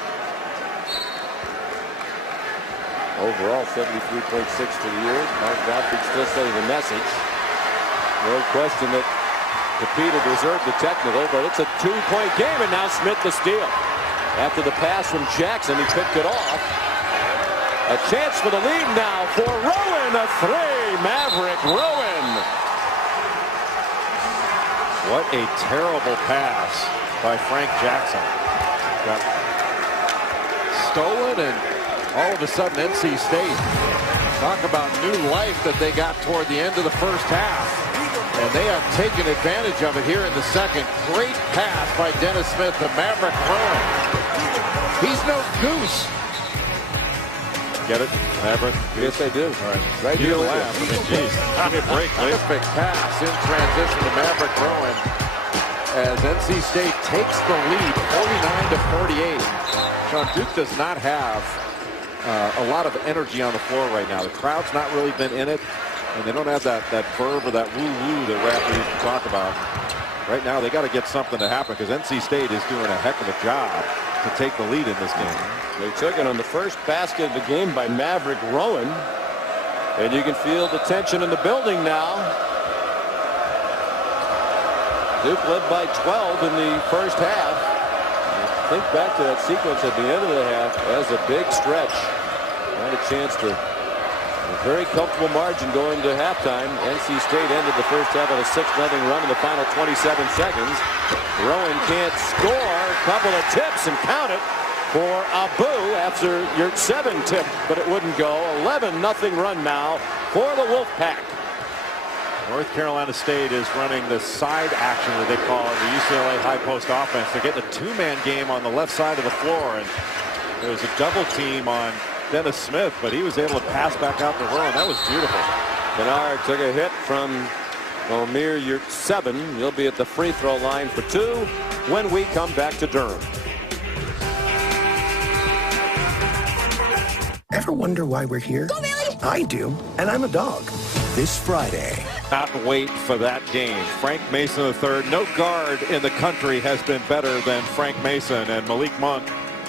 Overall, 73.6 for the year. Mark Gottfried still sending the message. No question that Capita deserved the technical, but it's a 2-point game, and now Smith the steal. After the pass from Jackson, he picked it off. A chance for the lead now for Rowan. A three. Maverick Rowan. What a terrible pass by Frank Jackson. Got stolen, and all of a sudden NC State, talk about new life that they got toward the end of the first half. And they have taken advantage of it here in the second. Great pass by Dennis Smith to Maverick Rowan. He's no goose. Get it, Maverick? Yes, I do. All right. Right You here. laugh. I mean, geez. Give me a break, please. Perfect pass in transition to Maverick Rowan as NC State takes the lead 49-48. Sean, Duke does not have a lot of energy on the floor right now. The crowd's not really been in it, and they don't have that verve or that woo-woo that Rattler used to talk about. Right now, they got to get something to happen because NC State is doing a heck of a job to take the lead in this game. They took it on the first basket of the game by Maverick Rowan. And you can feel the tension in the building now. Duke led by 12 in the first half. Think back to that sequence at the end of the half as a big stretch. Had a chance to a very comfortable margin going to halftime. NC State ended the first half with a 6-0 run in the final 27 seconds. Rowan can't score. A couple of tips and count it for Abu after your 7 tip, but it wouldn't go. 11-0 run now for the Wolfpack. North Carolina State is running the side action that they call it, the UCLA high post offense. They're getting a two-man game on the left side of the floor, and there was a double team on Dennis Smith, but he was able to pass back out to Rowan. That was beautiful. Kennard took a hit from Omer Yurtseven. He'll be at the free throw line for 2 when we come back to Durham. Ever wonder why we're here? Go, Billy! I do, and I'm a dog. This Friday. Not wait for that game. Frank Mason III. No guard in the country has been better than Frank Mason, and Malik Monk.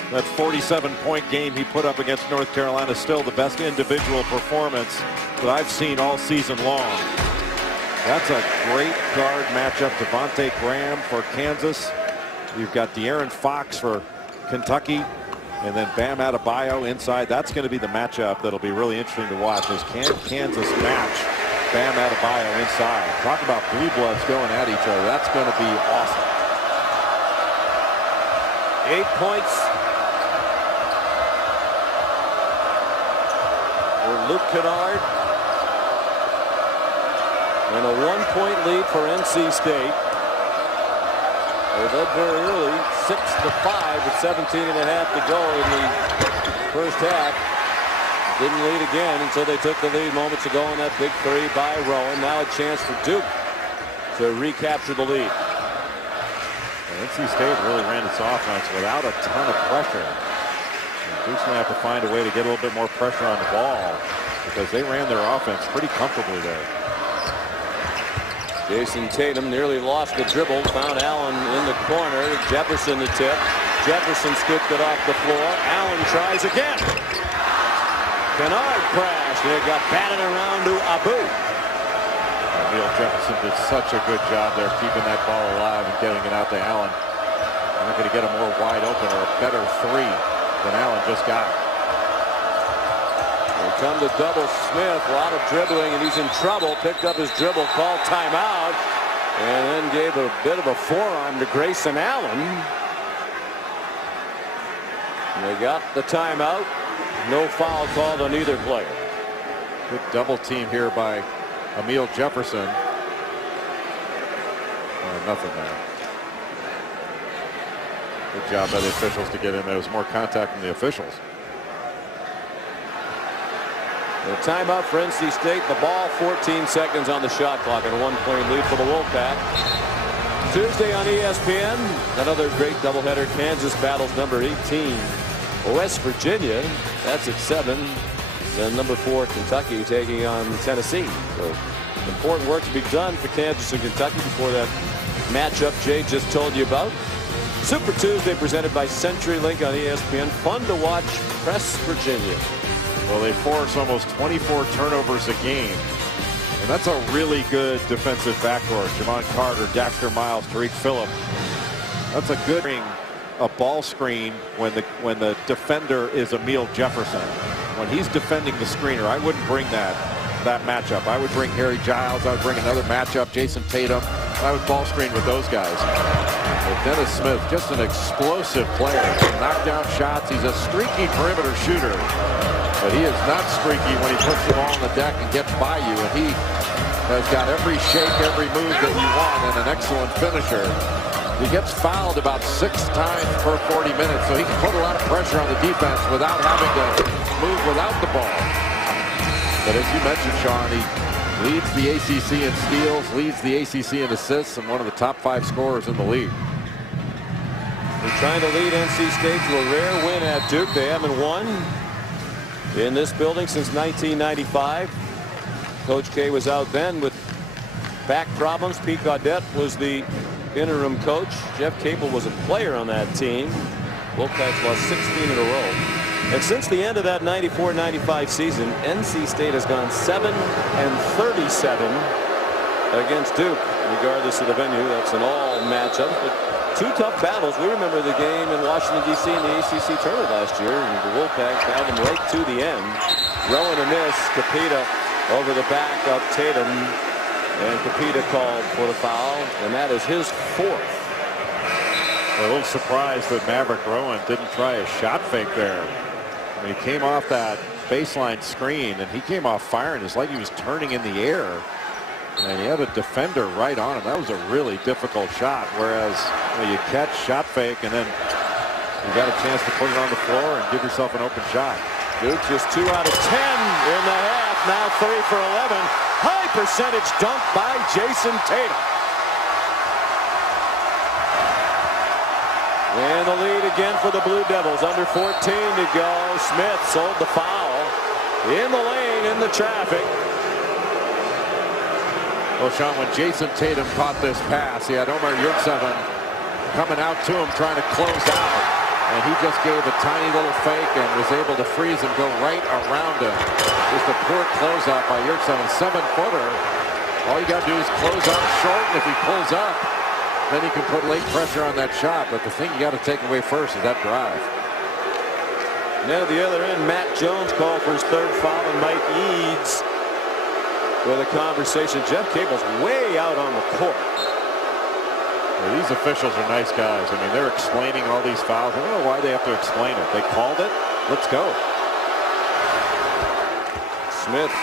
That 47-point game he put up against North Carolina, still the best individual performance that I've seen all season long. That's a great guard matchup. Devontae Graham for Kansas. You've got De'Aaron Fox for Kentucky. And then Bam Adebayo inside. That's going to be the matchup that'll be really interesting to watch. Is can Kansas match Bam Adebayo inside? Talk about blue bloods going at each other. That's going to be awesome. 8 points for Luke Kennard. And a 1-point lead for NC State. They led very early, 6-5 with 17.5 to go in the first half. Didn't lead again until they took the lead moments ago on that big 3 by Rowan. Now a chance for Duke to recapture the lead. NC State really ran its offense without a ton of pressure. And Duke's going to have to find a way to get a little bit more pressure on the ball because they ran their offense pretty comfortably there. Jason Tatum nearly lost the dribble, found Allen in the corner. Jefferson the tip. Jefferson scooped it off the floor. Allen tries again. Kennard crashed, and it got batted around to Abu. Neil Jefferson did such a good job there keeping that ball alive and getting it out to Allen. They're not going to get a more wide open or a better 3 than Allen just got. They come to double Smith, a lot of dribbling, and he's in trouble. Picked up his dribble, called timeout, and then gave a bit of a forearm to Grayson Allen. And they got the timeout. No foul called on either player. Good double team here by Emil Jefferson. Nothing there. Good job by the officials to get in. There was more contact from the officials. The timeout for NC State. The ball 14 seconds on the shot clock and a 1-point lead for the Wolfpack. Tuesday on ESPN, another great doubleheader. Kansas battles number 18 West Virginia. That's at 7. Then number 4 Kentucky taking on Tennessee. So important work to be done for Kansas and Kentucky before that matchup Jay just told you about. Super Tuesday presented by CenturyLink on ESPN. Fun to watch. Press Virginia. Well, they force almost 24 turnovers a game. And that's a really good defensive backcourt. Javon Carter, Daxter Miles, Tariq Phillip. That's a good a ball screen when the defender is Emil Jefferson. when he's defending the screener, I wouldn't bring that matchup. I would bring Harry Giles. I would bring another matchup, Jason Tatum. I would ball screen with those guys. But Dennis Smith, just an explosive player. Can knock down shots. He's a streaky perimeter shooter. But he is not streaky when he puts the ball on the deck and gets by you. And he has got every shake, every move that you want, and an excellent finisher. He gets fouled about 6 times per 40 minutes, so he can put a lot of pressure on the defense without having to move without the ball. But as you mentioned, Sean, he leads the ACC in steals, leads the ACC in assists, and one of the top 5 scorers in the league. They're trying to lead NC State to a rare win at Duke. They haven't won in this building since 1995. Coach K was out then with back problems. Pete Gaudette was the interim coach. Jeff Capel was a player on that team. Wolfpack lost 16 in a row. And since the end of that 94-95 season, NC State has gone 7-37 against Duke. Regardless of the venue, that's an all matchup. But 2 tough battles. We remember the game in Washington, D.C. in the ACC tournament last year. And the Wolfpack had them right to the end. Rowan a miss. Capita over the back of Tatum. And Capita called for the foul. And that is his 4th. A little surprised that Maverick Rowan didn't try a shot fake there. He came off that baseline screen and he came off firing. It's like he was turning in the air. And he had a defender right on him. That was a really difficult shot. Whereas you catch, shot fake, and then you got a chance to put it on the floor and give yourself an open shot. Duke just 2 out of 10 in the half. Now 3 for 11. High percentage dunk by Jason Tatum. And the lead again for the Blue Devils. Under 14 to go. Smith sold the foul in the lane in the traffic. Well, Sean, when Jason Tatum caught this pass, he had Omar Yurtseven coming out to him trying to close out. And he just gave a tiny little fake and was able to freeze him, go right around him. Just a poor closeout by Yurtseven. 7-footer. All you got to do is close out short, and if he pulls up, then he can put late pressure on that shot. But the thing you got to take away first is that drive. Now at the other end, Matt Jones called for his 3rd foul, and Mike Eads with a conversation. Jeff Capel's way out on the court. Well, these officials are nice guys. I mean, they're explaining all these fouls. I don't know why they have to explain it. They called it. Let's go. Smith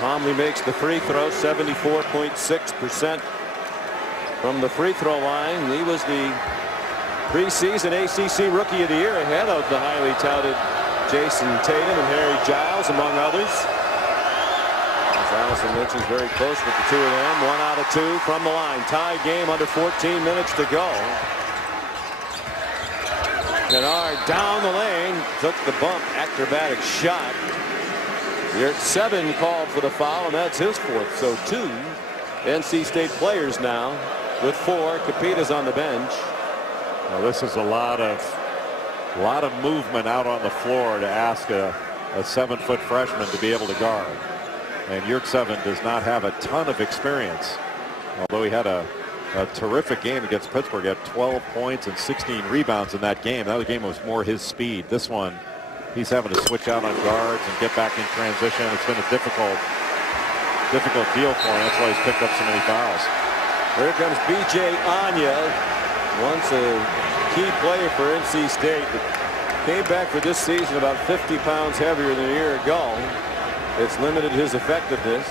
calmly makes the free throw. 74.6% from the free throw line. He was the preseason ACC Rookie of the Year ahead of the highly touted Jason Tatum and Harry Giles, among others. As Allison mentions, very close with the 2 of them. 1 out of 2 from the line. Tie game, under 14 minutes to go. Kennard down the lane, took the bump, acrobatic shot. Yurtseven called for the foul, and that's his 4th. So 2 NC State players now with 4. Capita's on the bench. Well, this is a lot of movement out on the floor to ask a 7-foot freshman to be able to guard. And Yurtseven does not have a ton of experience. Although he had a terrific game against Pittsburgh. He had 12 points and 16 rebounds in that game. That game was more his speed. This one, he's having to switch out on guards and get back in transition. It's been a difficult deal for him. That's why he's picked up so many fouls. Here comes B.J. Anya, once a key player for NC State. Came back for this season about 50 pounds heavier than a year ago. It's limited his effectiveness.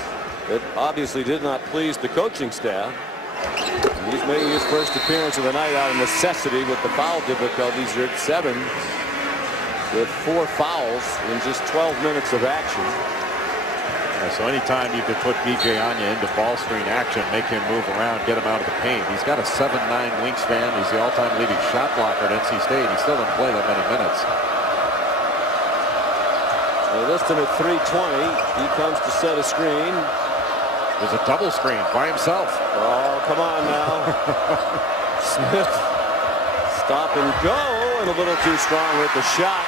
It obviously did not please the coaching staff. And he's making his first appearance of the night out of necessity with the foul difficulties. Yurtseven with 4 fouls in just 12 minutes of action. So anytime you could put B.J. Anya into ball screen action, make him move around, get him out of the paint. He's got a 7'9" wingspan. He's the all-time leading shot blocker at NC State. He still didn't play that many minutes. They list him at 320. He comes to set a screen. There's a double screen by himself. Oh, come on now. Smith, stop and go, and a little too strong with the shot.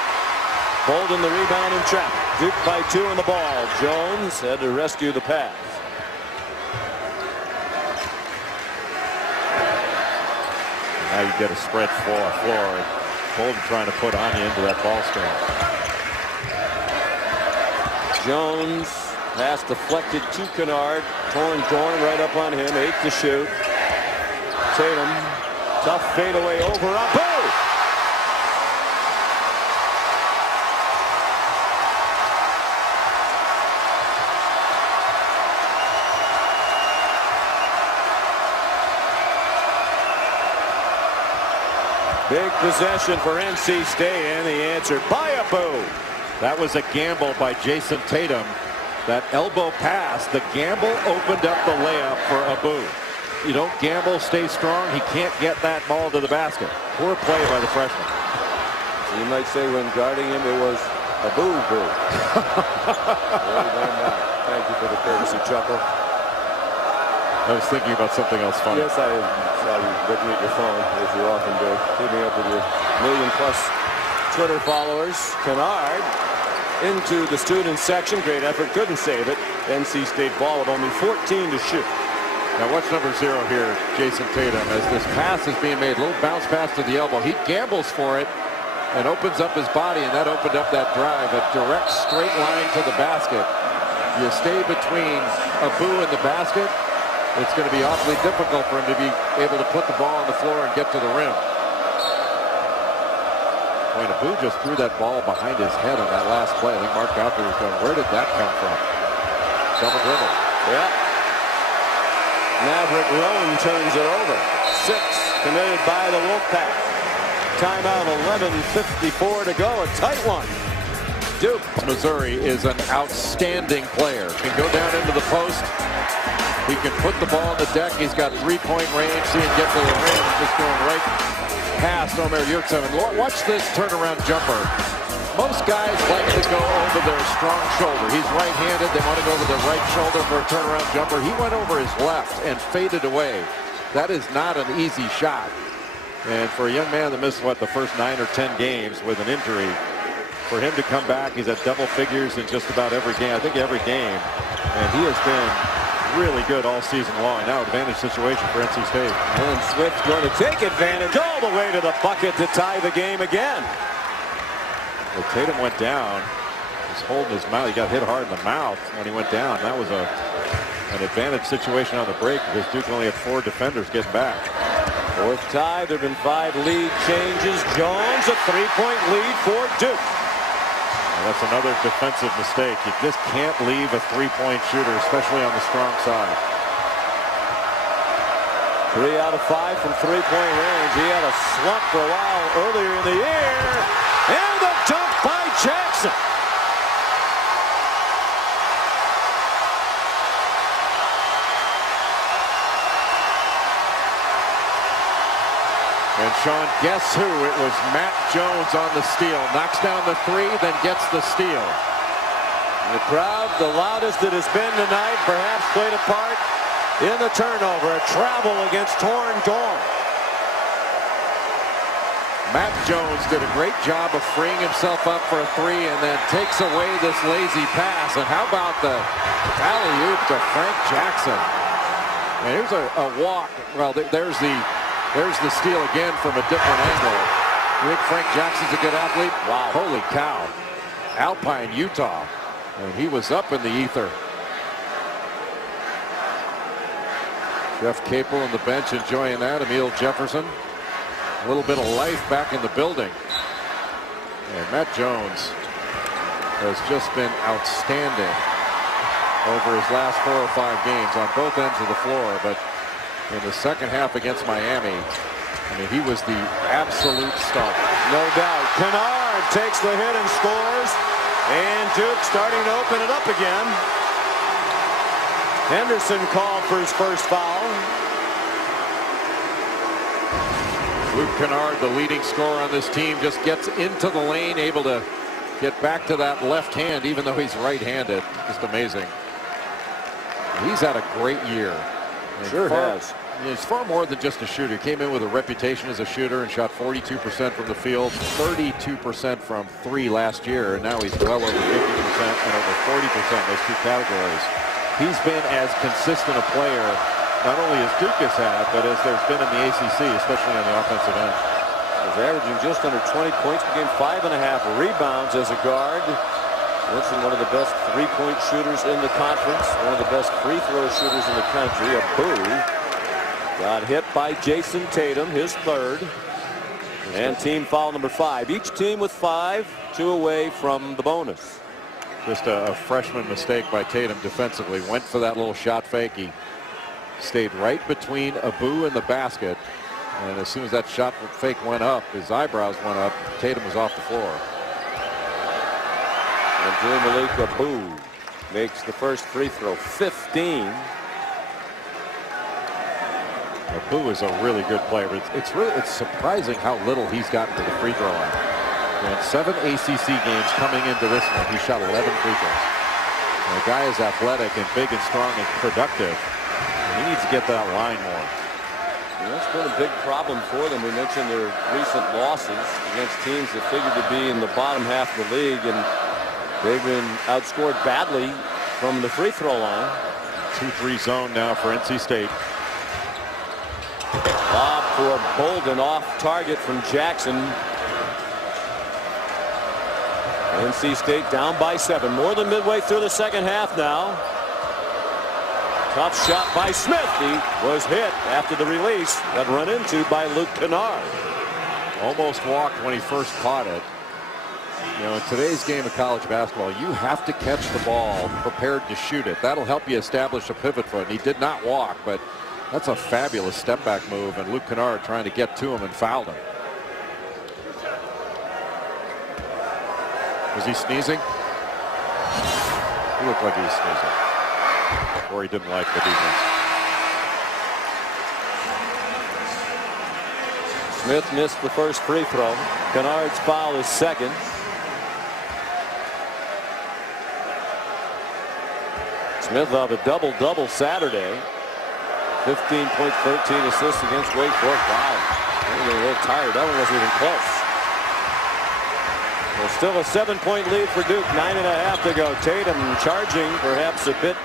Bolden the rebound and trap. Duke by 2 on the ball. Jones had to rescue the pass. Now you get a spread floor. Bolden trying to put Anya into that ball screen. Jones, pass deflected to Kennard. Dorn right up on him. 8 to shoot. Tatum, tough fadeaway over Abu. Big possession for NC State, and the answer by Abu. That was a gamble by Jason Tatum. That elbow pass, the gamble opened up the layup for Abu. You don't gamble, stay strong. He can't get that ball to the basket. Poor play by the freshman. You might say when guarding him, it was Abu-boo. Thank you for the courtesy chuckle. I was thinking about something else funny. Yes, I saw you looking at your phone, as you often do. Keeping up with your million-plus Twitter followers. Kennard into the student section. Great effort. Couldn't save it. NC State ball with only 14 to shoot. Now watch number 0 here, Jason Tatum, as this pass is being made. A little bounce pass to the elbow. He gambles for it and opens up his body, and that opened up that drive. A direct straight line to the basket. You stay between Abu and the basket, it's going to be awfully difficult for him to be able to put the ball on the floor and get to the rim. When Abu just threw that ball behind his head on that last play, I think Mark Godfrey was going, where did that come from? Double dribble. Yeah. Maverick Rowan turns it over. 6 committed by the Wolfpack. Timeout, 11:54 to go. A tight one. Duke. Missouri is an outstanding player. Can go down into the post. He can put the ball on the deck. He's got three-point range. See him get to the rim. Just going right past Omer Yurtseven. Watch this turnaround jumper. Most guys like to go over their strong shoulder. He's right-handed. They want to go over their right shoulder for a turnaround jumper. He went over his left and faded away. That is not an easy shot. And for a young man that missed, what, the first 9 or 10 games with an injury, for him to come back, he's at double figures in just about every game. I think every game. And he has been really good all season long. Now advantage situation for NC State. And Swift's going to take advantage all the way to the bucket to tie the game again. Well, Tatum went down. He's holding his mouth. He got hit hard in the mouth when he went down. That was an advantage situation on the break because Duke only had 4 defenders getting back. Fourth tie. There have been 5 lead changes. Jones, a 3-point lead for Duke. Well, that's another defensive mistake. You just can't leave a 3-point shooter, especially on the strong side. 3 out of 5 from 3-point range. He had a slump for a while earlier in the year. And the dunk by Jackson. And Sean, guess who? It was Matt Jones on the steal. Knocks down the 3, then gets the steal. The crowd, the loudest it has been tonight, perhaps played a part in the turnover. A travel against Torn Dorn. Matt Jones did a great job of freeing himself up for a 3 and then takes away this lazy pass. And how about the alley-oop to Frank Jackson? And here's a walk. Well, there's the steal again from a different angle. You think Frank Jackson's a good athlete? Wow. Holy cow. Alpine, Utah. And he was up in the ether. Jeff Capel on the bench enjoying that. Emil Jefferson. A little bit of life back in the building. And Matt Jones has just been outstanding over his last 4 or 5 games on both ends of the floor. But in the second half against Miami, I mean, he was the absolute star. No doubt. Kennard takes the hit and scores. And Duke starting to open it up again. Henderson called for his first foul. Luke Kennard, the leading scorer on this team, just gets into the lane, able to get back to that left hand, even though he's right-handed. Just amazing. He's had a great year. Sure has. He's far more than just a shooter. He came in with a reputation as a shooter and shot 42% from the field, 32% from 3 last year, and now he's well over 50% and over 40% in those 2 categories. He's been as consistent a player, not only as Duke has had, but as there's been in the ACC, especially on the offensive end. He's averaging just under 20 points per game, 5.5 rebounds as a guard. Mentioned one of the best three-point shooters in the conference, one of the best free throw shooters in the country. Abu got hit by Jason Tatum, his third, and team foul number 5. Each team with 5, 2 away from the bonus. Just a freshman mistake by Tatum defensively. Went for that little shot fake. He stayed right between Abu and the basket, and as soon as that shot fake went up, his eyebrows went up. Tatum was off the floor. Malik Abu makes the first free throw. 15. Abu is a really good player, but it's surprising how little he's gotten to the free throw line. In 7 ACC games coming into this one, he shot 11 free throws. And the guy is athletic and big and strong and productive. And he needs to get that line more. And that's been a big problem for them. We mentioned their recent losses against teams that figured to be in the bottom half of the league, and they've been outscored badly from the free throw line. 2-3 zone now for NC State. Lob for Bolden, off target from Jackson. NC State down by 7. More than midway through the second half now. Tough shot by Smith. He was hit after the release, but run into by Luke Kennard. Almost walked when he first caught it. You know, in today's game of college basketball, you have to catch the ball prepared to shoot it. That'll help you establish a pivot foot. And he did not walk, but that's a fabulous step back move, and Luke Kennard trying to get to him and fouled him. Was he sneezing? He looked like he was sneezing. Or he didn't like the defense. Smith missed the first free throw. Kennard's foul is second. Smith of a double-double Saturday. 15 points, 13 assists against Wake Forest. Wow. They're getting a little tired. That one wasn't even close. Well, still a 7-point lead for Duke. 9.5 to go. Tatum charging perhaps a bit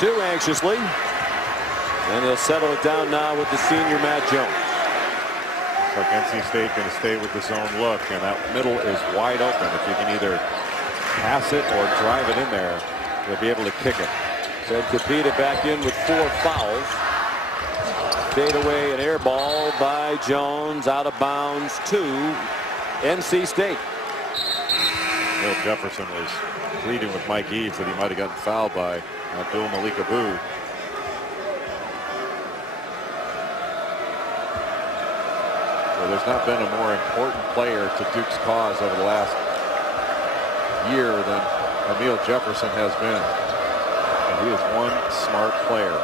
too anxiously. And he'll settle it down now with the senior Matt Jones. Looks like NC State going to stay with the zone look, and that middle is wide open. If you can either pass it or drive it in there, you'll be able to kick it. Ted Capita back in with 4 fouls. Fade away an air ball by Jones, out of bounds to NC State. Bill Jefferson was pleading with Mike Eaves that he might have gotten fouled by Abdul Malik Abu. So there's not been a more important player to Duke's cause over the last year than Emil Jefferson has been. And he is one smart player.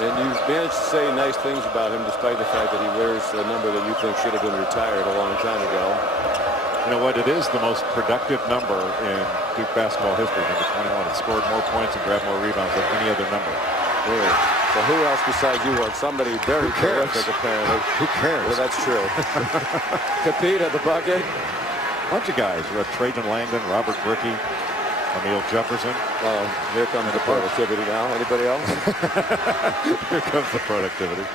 And you've managed to say nice things about him despite the fact that he wears a number that you think should have been retired a long time ago. You know what? It is the most productive number in Duke basketball history, number 21. It scored more points and grabbed more rebounds than any other number. Really? So who else besides you want? Somebody very terrific, apparently. Who cares? Well, that's true. Capita, the bucket. Bunch of guys. We got Trajan Langdon, Robert Brickey, Emil Jefferson. Oh, here comes the productivity now. Anybody else? Here comes the productivity.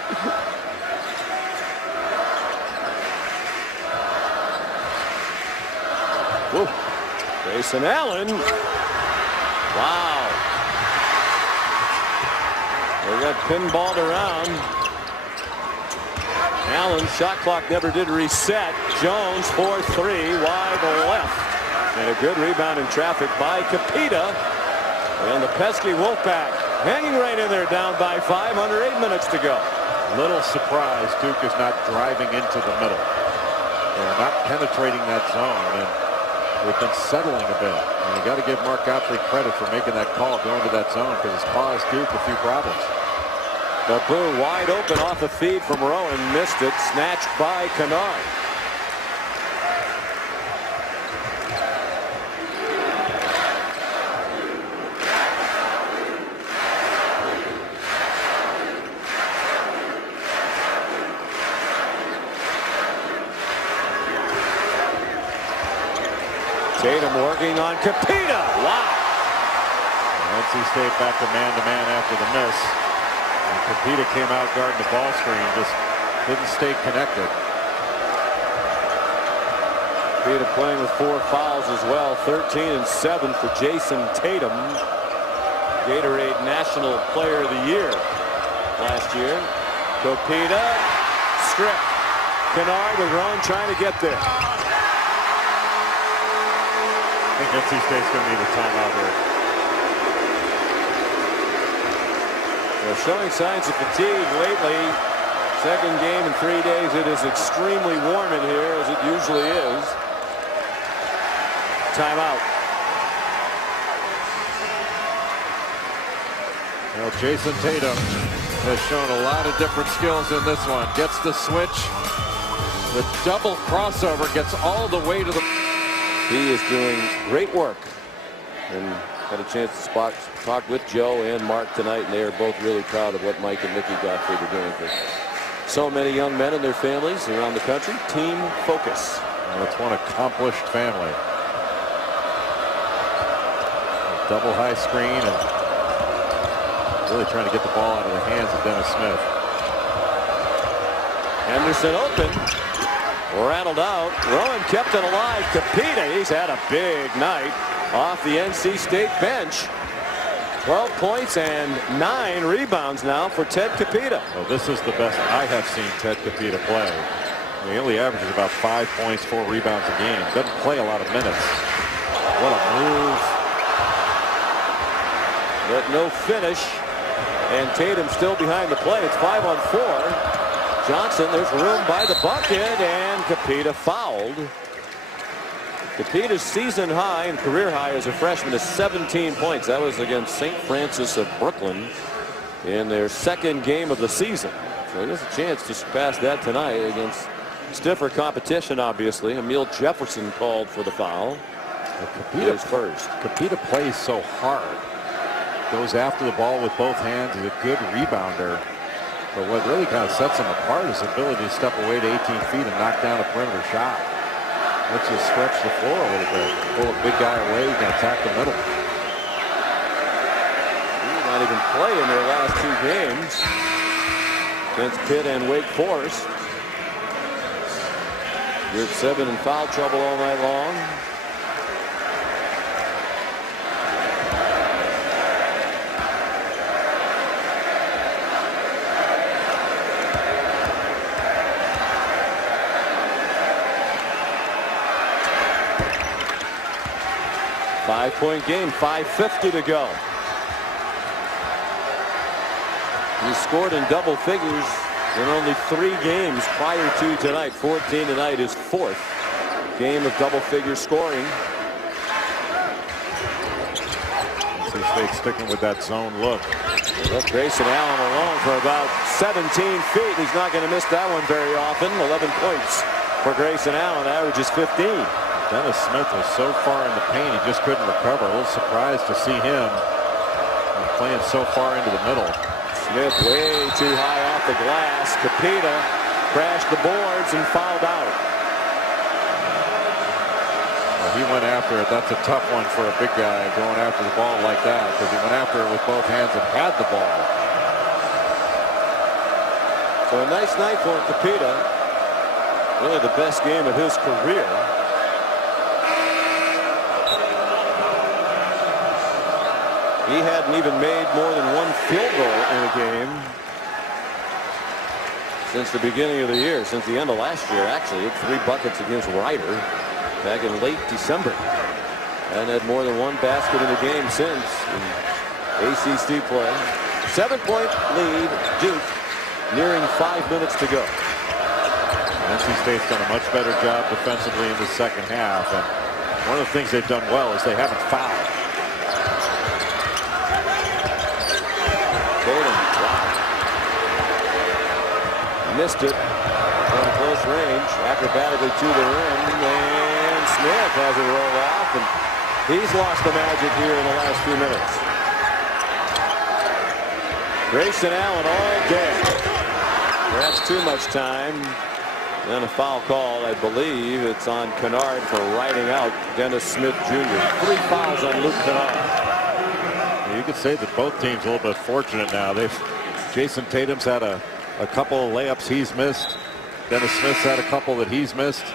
Woo. Grayson Allen. Wow. They got pinballed around. Allen's shot clock never did reset. Jones 4-3 wide left. And a good rebound in traffic by Capita. And the pesky Wolfpack hanging right in there, down by 5 under 8 minutes to go. Little surprise Duke is not driving into the middle. They're not penetrating that zone, and they've been settling a bit. And you got to give Mark Gottfried credit for making that call going to that zone, because it's caused Duke a few problems. Abu wide open off a feed from Rowan, missed it, snatched by Kennard. Tatum working on Capita. Wow. NC State back to man after the miss. And Capita came out guarding the ball screen, just didn't stay connected. Capita playing with 4 fouls as well. 13 and 7 for Jason Tatum. Gatorade National Player of the Year last year. Capita stripped. Kennard with Rowan trying to get there. I think NC State's going to need a timeout here. They're showing signs of fatigue lately. Second game in 3 days. It is extremely warm in here, as it usually is. Timeout. Well, Jason Tatum has shown a lot of different skills in this one. Gets the switch. The double crossover gets all the way to the... He is doing great work. And had a chance to talk with Joe and Mark tonight, and they are both really proud of what Mike and Mickey Godfrey are doing for so many young men and their families around the country. Team focus. Well, it's one accomplished family. A double high screen and really trying to get the ball out of the hands of Dennis Smith. Henderson open. Rattled out. Rowan kept it alive. Capita, he's had a big night off the NC State bench. 12 points and 9 rebounds now for Ted Capita. Well, this is the best I have seen Ted Capita play. He only averages about 5 points, 4 rebounds a game. Doesn't play a lot of minutes. What a move. But no finish. And Tatum still behind the play. It's 5 on 4. Johnson, there's room by the bucket, and Capita fouled. Capita's season high and career high as a freshman is 17 points. That was against St. Francis of Brooklyn in their second game of the season. So he has a chance to surpass that tonight against stiffer competition, obviously. Emil Jefferson called for the foul. Capita is first. Capita plays so hard. Goes after the ball with both hands. He's a good rebounder. But what really kind of sets him apart is his ability to step away to 18 feet and knock down a perimeter shot. Let's just stretch the floor a little bit. Pull a big guy away, you can attack the middle. He did not even play in their last 2 games against Pitt and Wake Forest. You're at 7 in foul trouble all night long. Five-point game, 5:50 to go. He scored in double figures in only 3 games prior to tonight. 14 tonight, his 4th game of double-figure scoring. NC State sticking with that zone look. Left Grayson Allen alone for about 17 feet. He's not going to miss that one very often. 11 points for Grayson Allen, averages 15. Dennis Smith was so far in the paint, he just couldn't recover. A little surprised to see him playing so far into the middle. Smith way too high off the glass. Capita crashed the boards and fouled out. Well, he went after it. That's a tough one for a big guy going after the ball like that, because he went after it with both hands and had the ball. So a nice night for Capita. Really the best game of his career. He hadn't even made more than 1 field goal in a game since the beginning of the year, since the end of last year, actually. He had 3 buckets against Ryder back in late December. And had more than 1 basket in the game since in ACC play. 7-point lead, Duke, nearing 5 minutes to go. NC State's done a much better job defensively in the second half. And one of the things they've done well is they haven't fouled. Missed it from close range, acrobatically to the rim, and Smith has it roll off, and he's lost the magic here in the last few minutes. Grayson Allen all day. Perhaps too much time. Then a foul call, I believe. It's on Kennard for riding out Dennis Smith Jr. 3 fouls on Luke Kennard. You could say that both teams are a little bit fortunate now. Jason Tatum's had a couple of layups he's missed. Dennis Smith's had a couple that he's missed.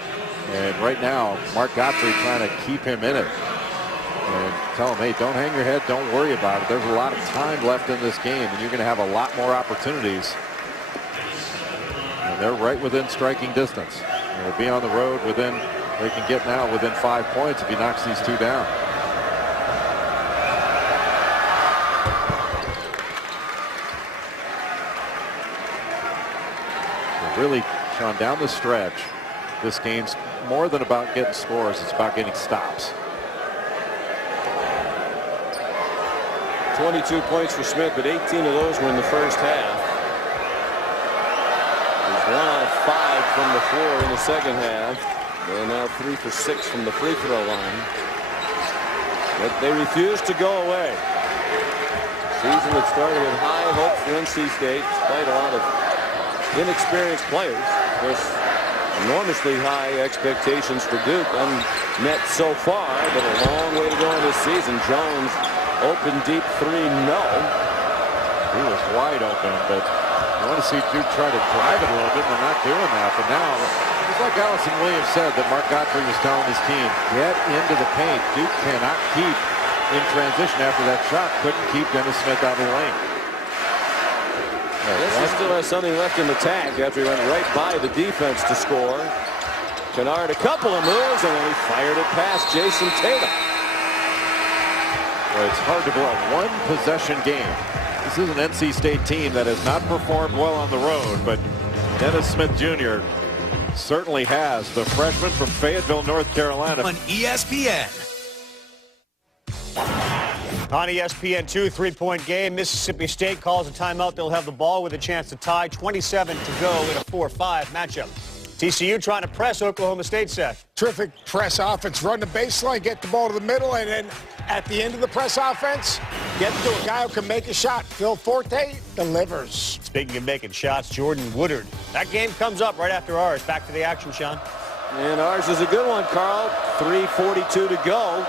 And right now, Mark Godfrey trying to keep him in it. And tell him, hey, don't hang your head. Don't worry about it. There's a lot of time left in this game, and you're going to have a lot more opportunities. And they're right within striking distance. They'll be on the road within, they can get now within 5 points if he knocks these two down. Really, Sean, down the stretch, this game's more than about getting scores. It's about getting stops. 22 points for Smith, but 18 of those were in the first half. He's 1 out of 5 from the floor in the second half. They're now 3 for 6 from the free throw line. But they refuse to go away. Season that started with high hopes for NC State, despite a lot of inexperienced players. Of course, enormously high expectations for Duke, unmet so far, but a long way to go in this season. Jones open deep three, no. He was wide open, but you want to see Duke try to drive it a little bit, and they're not doing that. But now, it's like Allison Williams said that Mark Godfrey was telling his team, get into the paint. Duke cannot keep in transition after that shot. Couldn't keep Dennis Smith out of the lane. This still has something left in the tank after he went right by the defense to score. Kennard a couple of moves, and then he fired it past Jason Tatum. Well, it's hard to believe. One possession game. This is an NC State team that has not performed well on the road, but Dennis Smith Jr. certainly has. The freshman from Fayetteville, North Carolina. On ESPN. On ESPN2, 3-point game. Mississippi State calls a timeout. They'll have the ball with a chance to tie. 27 to go in a 4-5 matchup. TCU trying to press Oklahoma State, Seth. Terrific press offense. Run the baseline, get the ball to the middle, and then at the end of the press offense, get to a guy who can make a shot. Phil Forte delivers. Speaking of making shots, Jordan Woodard. That game comes up right after ours. Back to the action, Sean. And ours is a good one, Carl. 3:42 to go.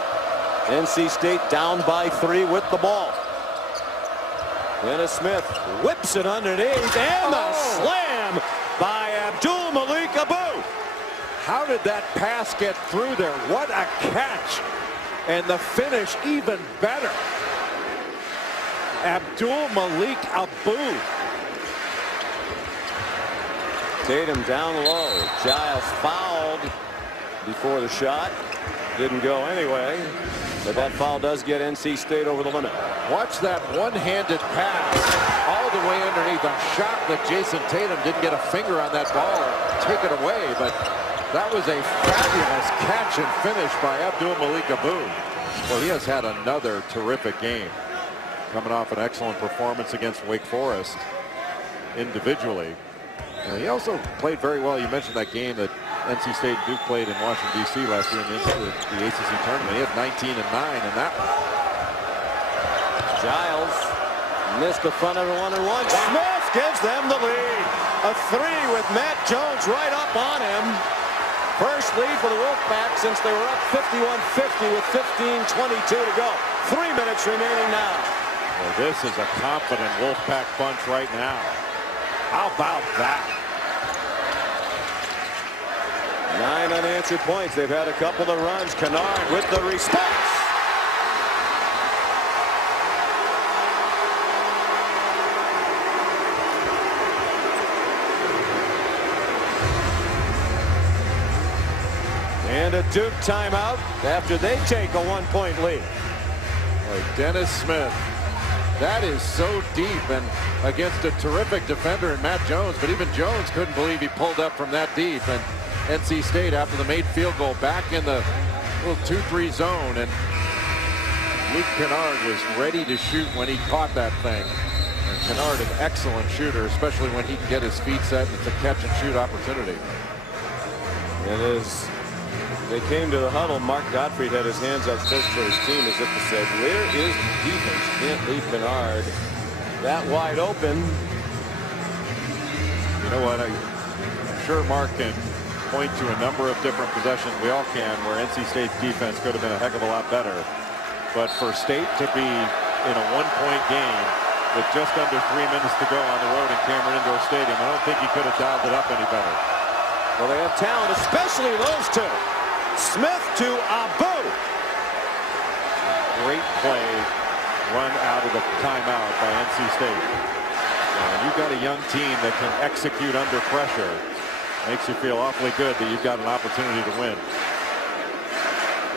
NC State down by 3 with the ball. Dennis Smith whips it underneath, and the slam by Abdul Malik Abu. How did that pass get through there? What a catch. And the finish even better. Abdul Malik Abu. Tatum down low. Giles fouled before the shot. Didn't go anyway. But that foul does get NC State over the limit. Watch that one-handed pass all the way underneath. A shot that Jason Tatum didn't get a finger on that ball or take it away, but that was a fabulous catch and finish by Abdul Malik Abu. Well, he has had another terrific game, coming off an excellent performance against Wake Forest individually. He also played very well. You mentioned that game that NC State and Duke played in Washington, D.C. last year in the ACC tournament. He had 19 and 9 in that one. Giles missed the front of one and one. Smith gives them the lead. A 3 with Matt Jones right up on him. First lead for the Wolfpack since they were up 51-50 with 15:22 to go. 3 minutes remaining now. Well, this is a confident Wolfpack bunch right now. How about that? 9 unanswered points. They've had a couple of runs. Kennard with the response. And a Duke timeout after they take a 1-point lead. Like Dennis Smith. That is so deep and against a terrific defender in Matt Jones. But even Jones couldn't believe he pulled up from that deep. And NC State, after the made field goal, back in the little 2-3 zone, and Luke Kennard was ready to shoot when he caught that thing. And Kennard, an excellent shooter, especially when he can get his feet set. It's a catch and shoot opportunity. And as they came to the huddle, Mark Gottfried had his hands upstairs for his team as if to say, where is the defense? Can't leave Kennard that wide open. You know what? I'm sure Mark can point to a number of different possessions, we all can, where NC State's defense could have been a heck of a lot better. But for State to be in a 1-point game with just under 3 minutes to go on the road in Cameron Indoor Stadium, I don't think he could have dialed it up any better. Well, they have talent, especially those two. Smith to Abu. Great play run out of the timeout by NC State. And you've got a young team that can execute under pressure. Makes you feel awfully good that you've got an opportunity to win.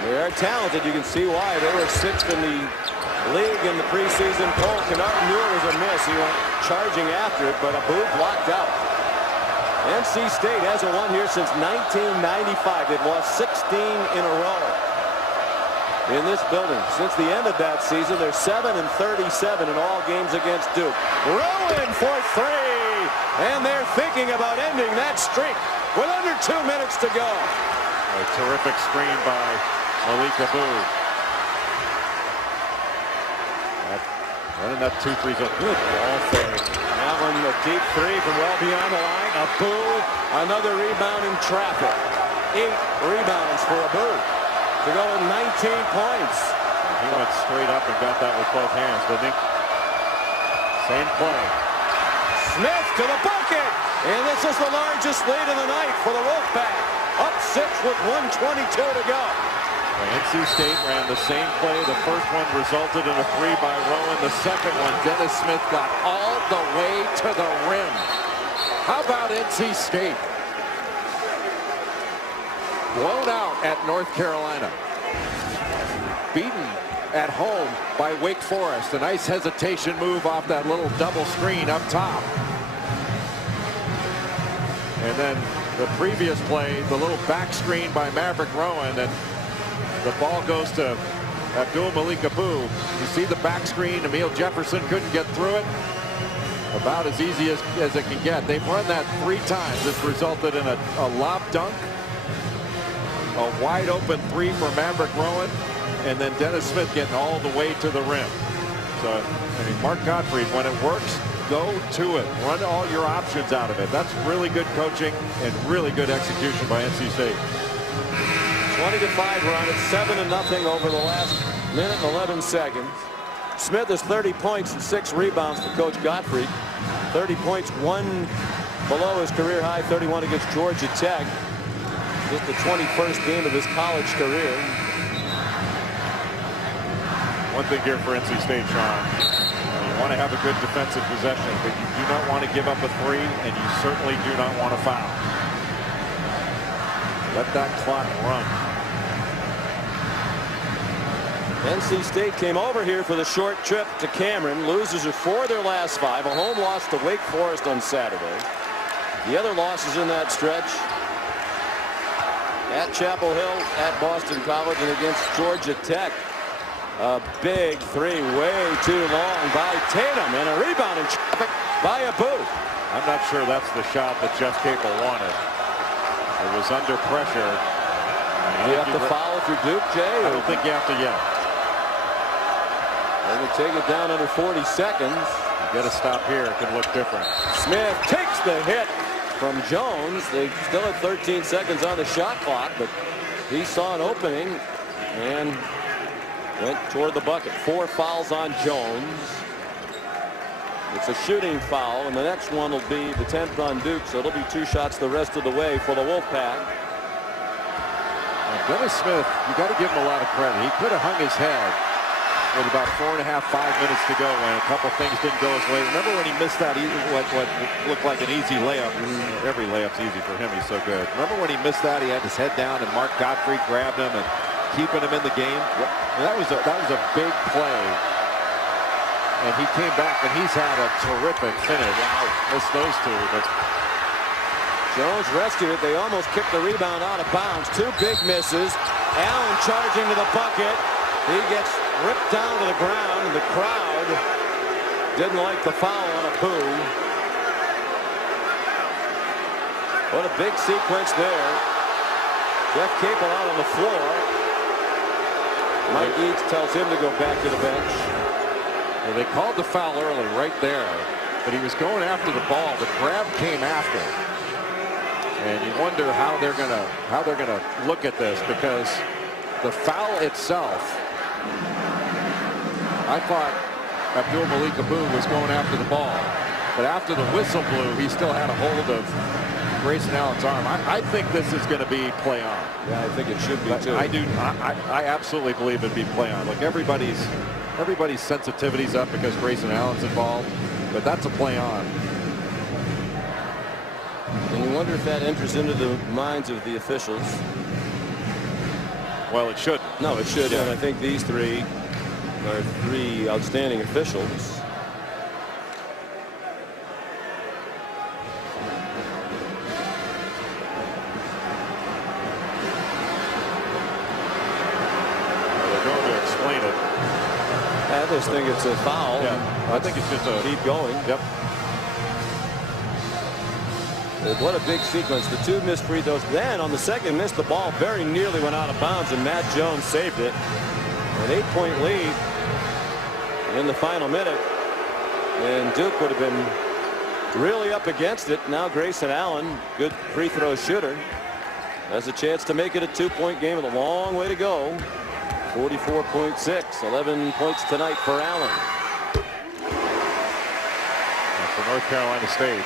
They are talented. You can see why. They were 6th in the league in the preseason poll. Kennard knew it was a miss. He went charging after it, but Abu blocked out. NC State hasn't won here since 1995. They've lost 16 in a row in this building. Since the end of that season, they're 7-37 in all games against Duke. Rowan for 3, and they're thinking about ending that streak with under 2 minutes to go. A terrific screen by Malik Abu. Running that 2-3 zone. Good ball fake. That one, a deep 3 from well beyond the line. Abu, another rebound in traffic. 8 rebounds for Abu to go with 19 points. He went straight up and got that with both hands, didn't he? Same play. Smith to the bucket. And this is the largest lead of the night for the Wolfpack. Up 6 with 1:22 to go. NC State ran the same play. The first one resulted in a 3 by Rowan. The second one, Dennis Smith got all the way to the rim. How about NC State? Blown out at North Carolina. Beaten at home by Wake Forest. A nice hesitation move off that little double screen up top. And then the previous play, the little back screen by Maverick Rowan, and the ball goes to Abdul Malik Abu. You see the back screen. Emil Jefferson couldn't get through it. About as easy as it can get. They've run that 3 times. It's resulted in a lob dunk, a wide open 3 for Maverick Rowan, and then Dennis Smith getting all the way to the rim. So, I mean, Mark Gottfried, when it works, go to it. Run all your options out of it. That's really good coaching and really good execution by NC State. 20-5 run. It's 7-0 over the last minute and 11 seconds. Smith has 30 points and 6 rebounds for Coach Gottfried. 30 points, 1 below his career high, 31 against Georgia Tech. Just the 21st game of his college career. One thing here for NC State, Sean. You want to have a good defensive possession, but you do not want to give up a 3, and you certainly do not want to foul. Let that clock run. NC State came over here for the short trip to Cameron. Losers are 4 of their last 5. A home loss to Wake Forest on Saturday. The other losses in that stretch at Chapel Hill, at Boston College, and against Georgia Tech. A big 3, way too long by Tatum, and a rebound in traffic by Abu. I'm not sure that's the shot that Jeff Capel wanted. It was under pressure. You have to foul if you're Duke, Jay? I don't think you have to yet. They're going to take it down under 40 seconds. You got to stop here. It can look different. Smith takes the hit from Jones. They still had 13 seconds on the shot clock, but he saw an opening and went toward the bucket. 4 fouls on Jones. It's a shooting foul, and the next one will be the 10th on Duke, so it'll be 2 shots the rest of the way for the Wolfpack. Dennis Smith, you got to give him a lot of credit. He could have hung his head with about 4.5, 5 minutes to go when a couple things didn't go his way. Remember when he missed that what looked like an easy layup? Every layup's easy for him. He's so good. Remember when he missed that? He had his head down, and Mark Gottfried grabbed him and keeping him in the game. And that was a big play. And he came back, and he's had a terrific finish. Missed those 2, but Jones rescued it. They almost kicked the rebound out of bounds. 2 big misses. Allen charging to the bucket. He gets ripped down to the ground, and the crowd didn't like the foul on Abu. What a big sequence there. Jeff Capel out on the floor. Mike Eads tells him to go back to the bench. Well, they called the foul early right there, but he was going after the ball. The grab came after, and you wonder how they're gonna look at this, because the foul itself, I thought Abdul Malik Abu was going after the ball, but after the whistle blew, he still had a hold of Grayson Allen's arm. I think this is going to be play on. Yeah, I think it should be too. I absolutely believe it'd be play on. Look, everybody's sensitivity's up because Grayson Allen's involved, but that's a play on. And you wonder if that enters into the minds of the officials. Well, it shouldn't. No, it should. Yeah. And I think these three are three outstanding officials. I just think it's a foul. Yeah, I think it's just a keep going. Yep. What a big sequence. The two missed free throws. Then on the second miss, the ball very nearly went out of bounds, and Matt Jones saved it. An 8-point lead in the final minute, and Duke would have been really up against it. Now Grayson Allen, good free throw shooter, has a chance to make it a 2-point game with a long way to go. 44.6, 11 points tonight for Allen. And for North Carolina State,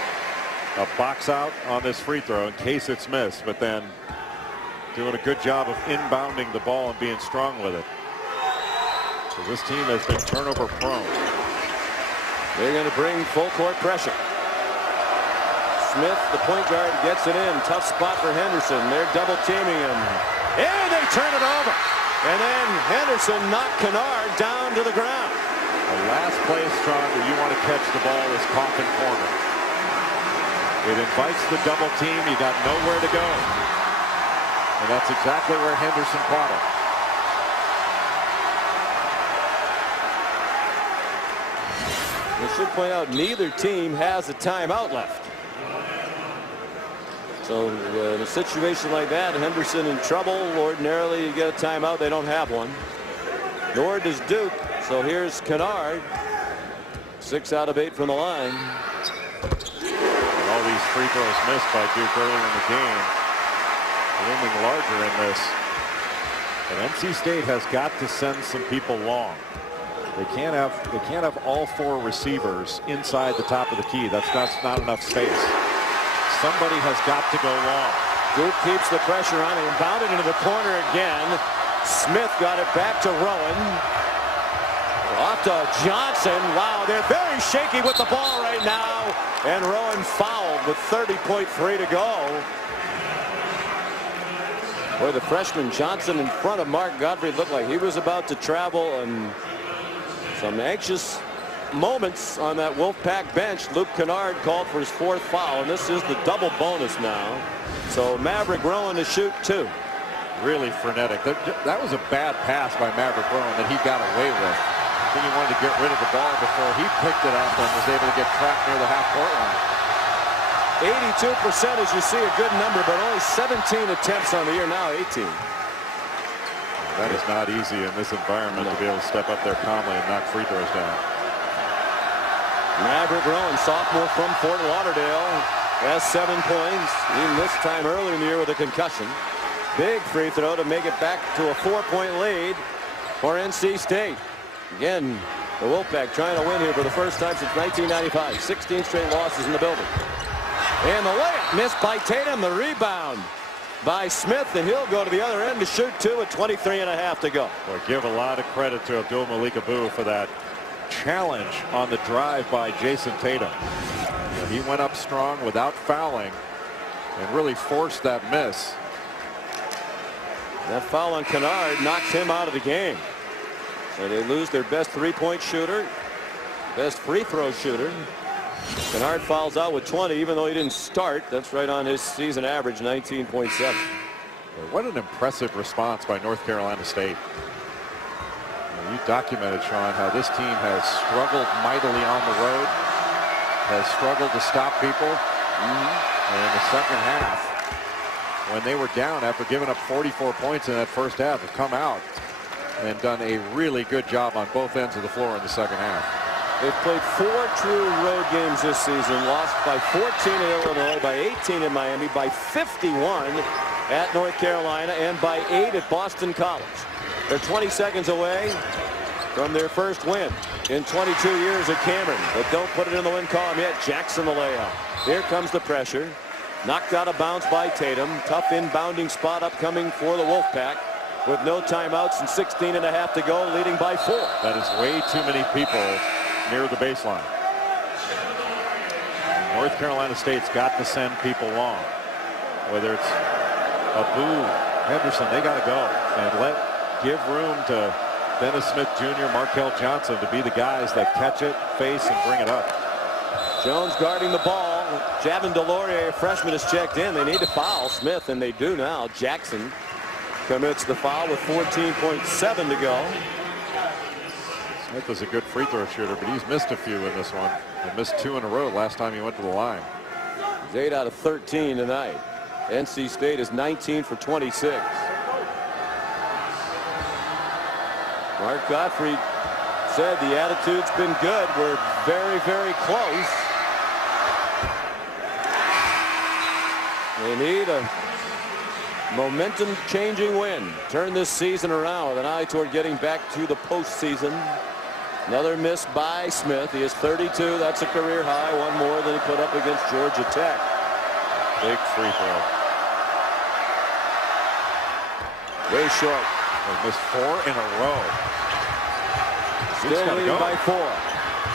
a box out on this free throw in case it's missed, but then doing a good job of inbounding the ball and being strong with it. So this team has been turnover prone. They're going to bring full court pressure. Smith, the point guard, gets it in. Tough spot for Henderson. They're double teaming him. And they turn it over. And then Henderson knocked Kennard down to the ground. The last place, Sean, that you want to catch the ball is Coffin corner. It invites the double team. You got nowhere to go. And that's exactly where Henderson caught it. We should point out neither team has a timeout left. So in a situation like that, Henderson in trouble. Ordinarily you get a timeout. They don't have one. Nor does Duke. So here's Kennard. 6 out of 8 from the line. And all these free throws missed by Duke earlier in the game, looming larger in this. And NC State has got to send some people long. They can't have all 4 receivers inside the top of the key. That's not enough space. Somebody has got to go long. Duke keeps the pressure on. They bounded into the corner again. Smith got it back to Rowan. Off to Johnson. Wow, they're very shaky with the ball right now. And Rowan fouled with 30.3 to go. Boy, the freshman Johnson in front of Mark Godfrey looked like he was about to travel, and some anxious moments on that Wolfpack bench. Luke Kennard called for his 4th foul, and this is the double bonus now. So Maverick Rowan to shoot 2. Really frenetic. That was a bad pass by Maverick Rowan that he got away with. I think he wanted to get rid of the ball before he picked it up and was able to get trapped near the half-court line. 82%, as you see, a good number, but only 17 attempts on the year, now 18. That is not easy in this environment to be able to step up there calmly and knock free throws down. Maverick Rowan, sophomore from Fort Lauderdale, has 7 points. He missed time early in the year with a concussion. Big free throw to make it back to a 4-point lead for NC State. Again, the Wolfpack trying to win here for the first time since 1995. 16 straight losses in the building. And the layup missed by Tatum. The rebound by Smith, and he'll go to the other end to shoot 2 with 23.5 to go. Well, give a lot of credit to Abdul Malik Abu for that challenge on the drive by Jason Tatum. He went up strong without fouling and really forced that miss. That foul on Kennard knocks him out of the game. So they lose their best 3-point shooter, best free throw shooter. Kennard fouls out with 20, even though he didn't start. That's right on his season average, 19.7. What an impressive response by North Carolina State. You documented, Sean, how this team has struggled mightily on the road, has struggled to stop people. And in the second half, when they were down after giving up 44 points in that first half, have come out and done a really good job on both ends of the floor in the second half. They've played 4 true road games this season, lost by 14 in Illinois, by 18 in Miami, by 51 at North Carolina, and by 8 at Boston College. They're 20 seconds away from their first win in 22 years at Cameron, but don't put it in the win column yet. Jackson the layup. Here comes the pressure. Knocked out of bounds by Tatum. Tough inbounding spot upcoming for the Wolfpack with no timeouts and 16.5 to go, leading by 4. That is way too many people near the baseline. North Carolina State's got to send people long. Whether it's Abu, Henderson, they got to go and give room to Dennis Smith Jr., Markel Johnson to be the guys that catch it, face, and bring it up. Jones guarding the ball. Javin DeLaurier, a freshman, is checked in. They need to foul Smith, and they do now. Jackson commits the foul with 14.7 to go. Smith is a good free throw shooter, but he's missed a few in this one. He missed 2 in a row last time he went to the line. He's 8 out of 13 tonight. NC State is 19 for 26. Mark Gottfried said the attitude's been good. We're very, very close. They need a momentum-changing win. Turn this season around with an eye toward getting back to the postseason. Another miss by Smith. He is 32. That's a career high. One more than he put up against Georgia Tech. Big free throw. Way short. They missed 4 in a row. Still leading by 4.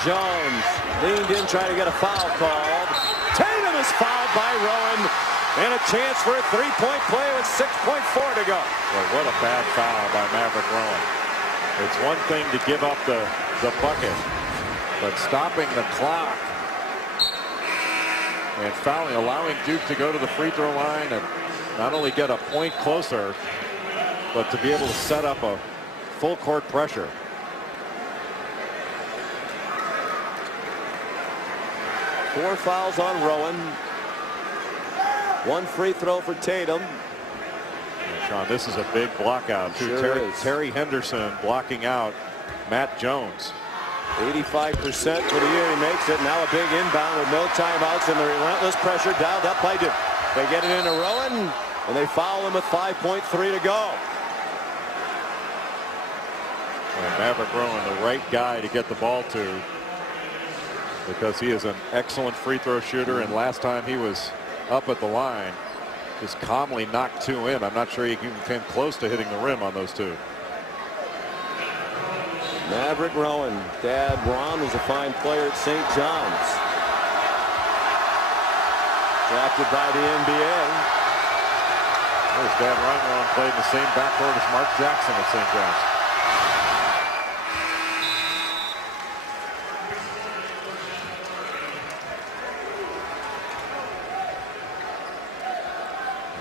Jones leaned in trying to get a foul called. Tatum is fouled by Rowan. And a chance for a 3-point play with 6.4 to go. Well, what a bad foul by Maverick Rowan. It's one thing to give up the bucket, but stopping the clock and fouling, allowing Duke to go to the free throw line and not only get a point closer, but to be able to set up a full court pressure. Four fouls on Rowan. 1 free throw for Tatum. And Sean, this is a big block out too. Sure Terry Henderson blocking out Matt Jones. 85% for the year. He makes it. Now a big inbound with no timeouts and the relentless pressure dialed up by Duke. They get it into Rowan and they foul him with 5.3 to go. And Maverick Rowan, the right guy to get the ball to, because he is an excellent free throw shooter, and last time he was up at the line, just calmly knocked 2 in. I'm not sure he came close to hitting the rim on those 2. Maverick Rowan. Dad Ron was a fine player at St. John's. Drafted by the NBA. His dad Ron played in the same backcourt as Mark Jackson at St. John's.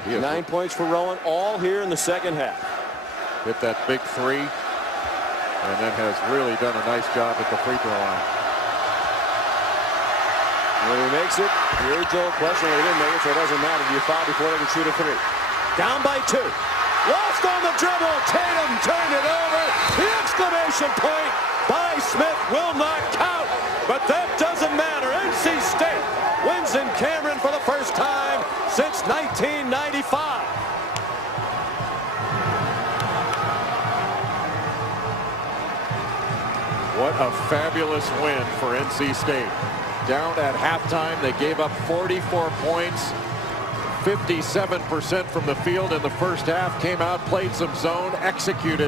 He 9 points for Rowan, all here in the second half. Hit that big 3, and then has really done a nice job at the free throw line. When he makes it, the age-old question, well, he didn't make it, so it doesn't matter. Do you foul before they can shoot a 3? Down by 2. Lost on the dribble. Tatum turned it over. The exclamation point by Smith will not count, but that doesn't matter. NC State wins in Cameron for the first time since 1995. What a fabulous win for NC State. Down at halftime, they gave up 44 points. 57% from the field in the first half. Came out, played some zone, executed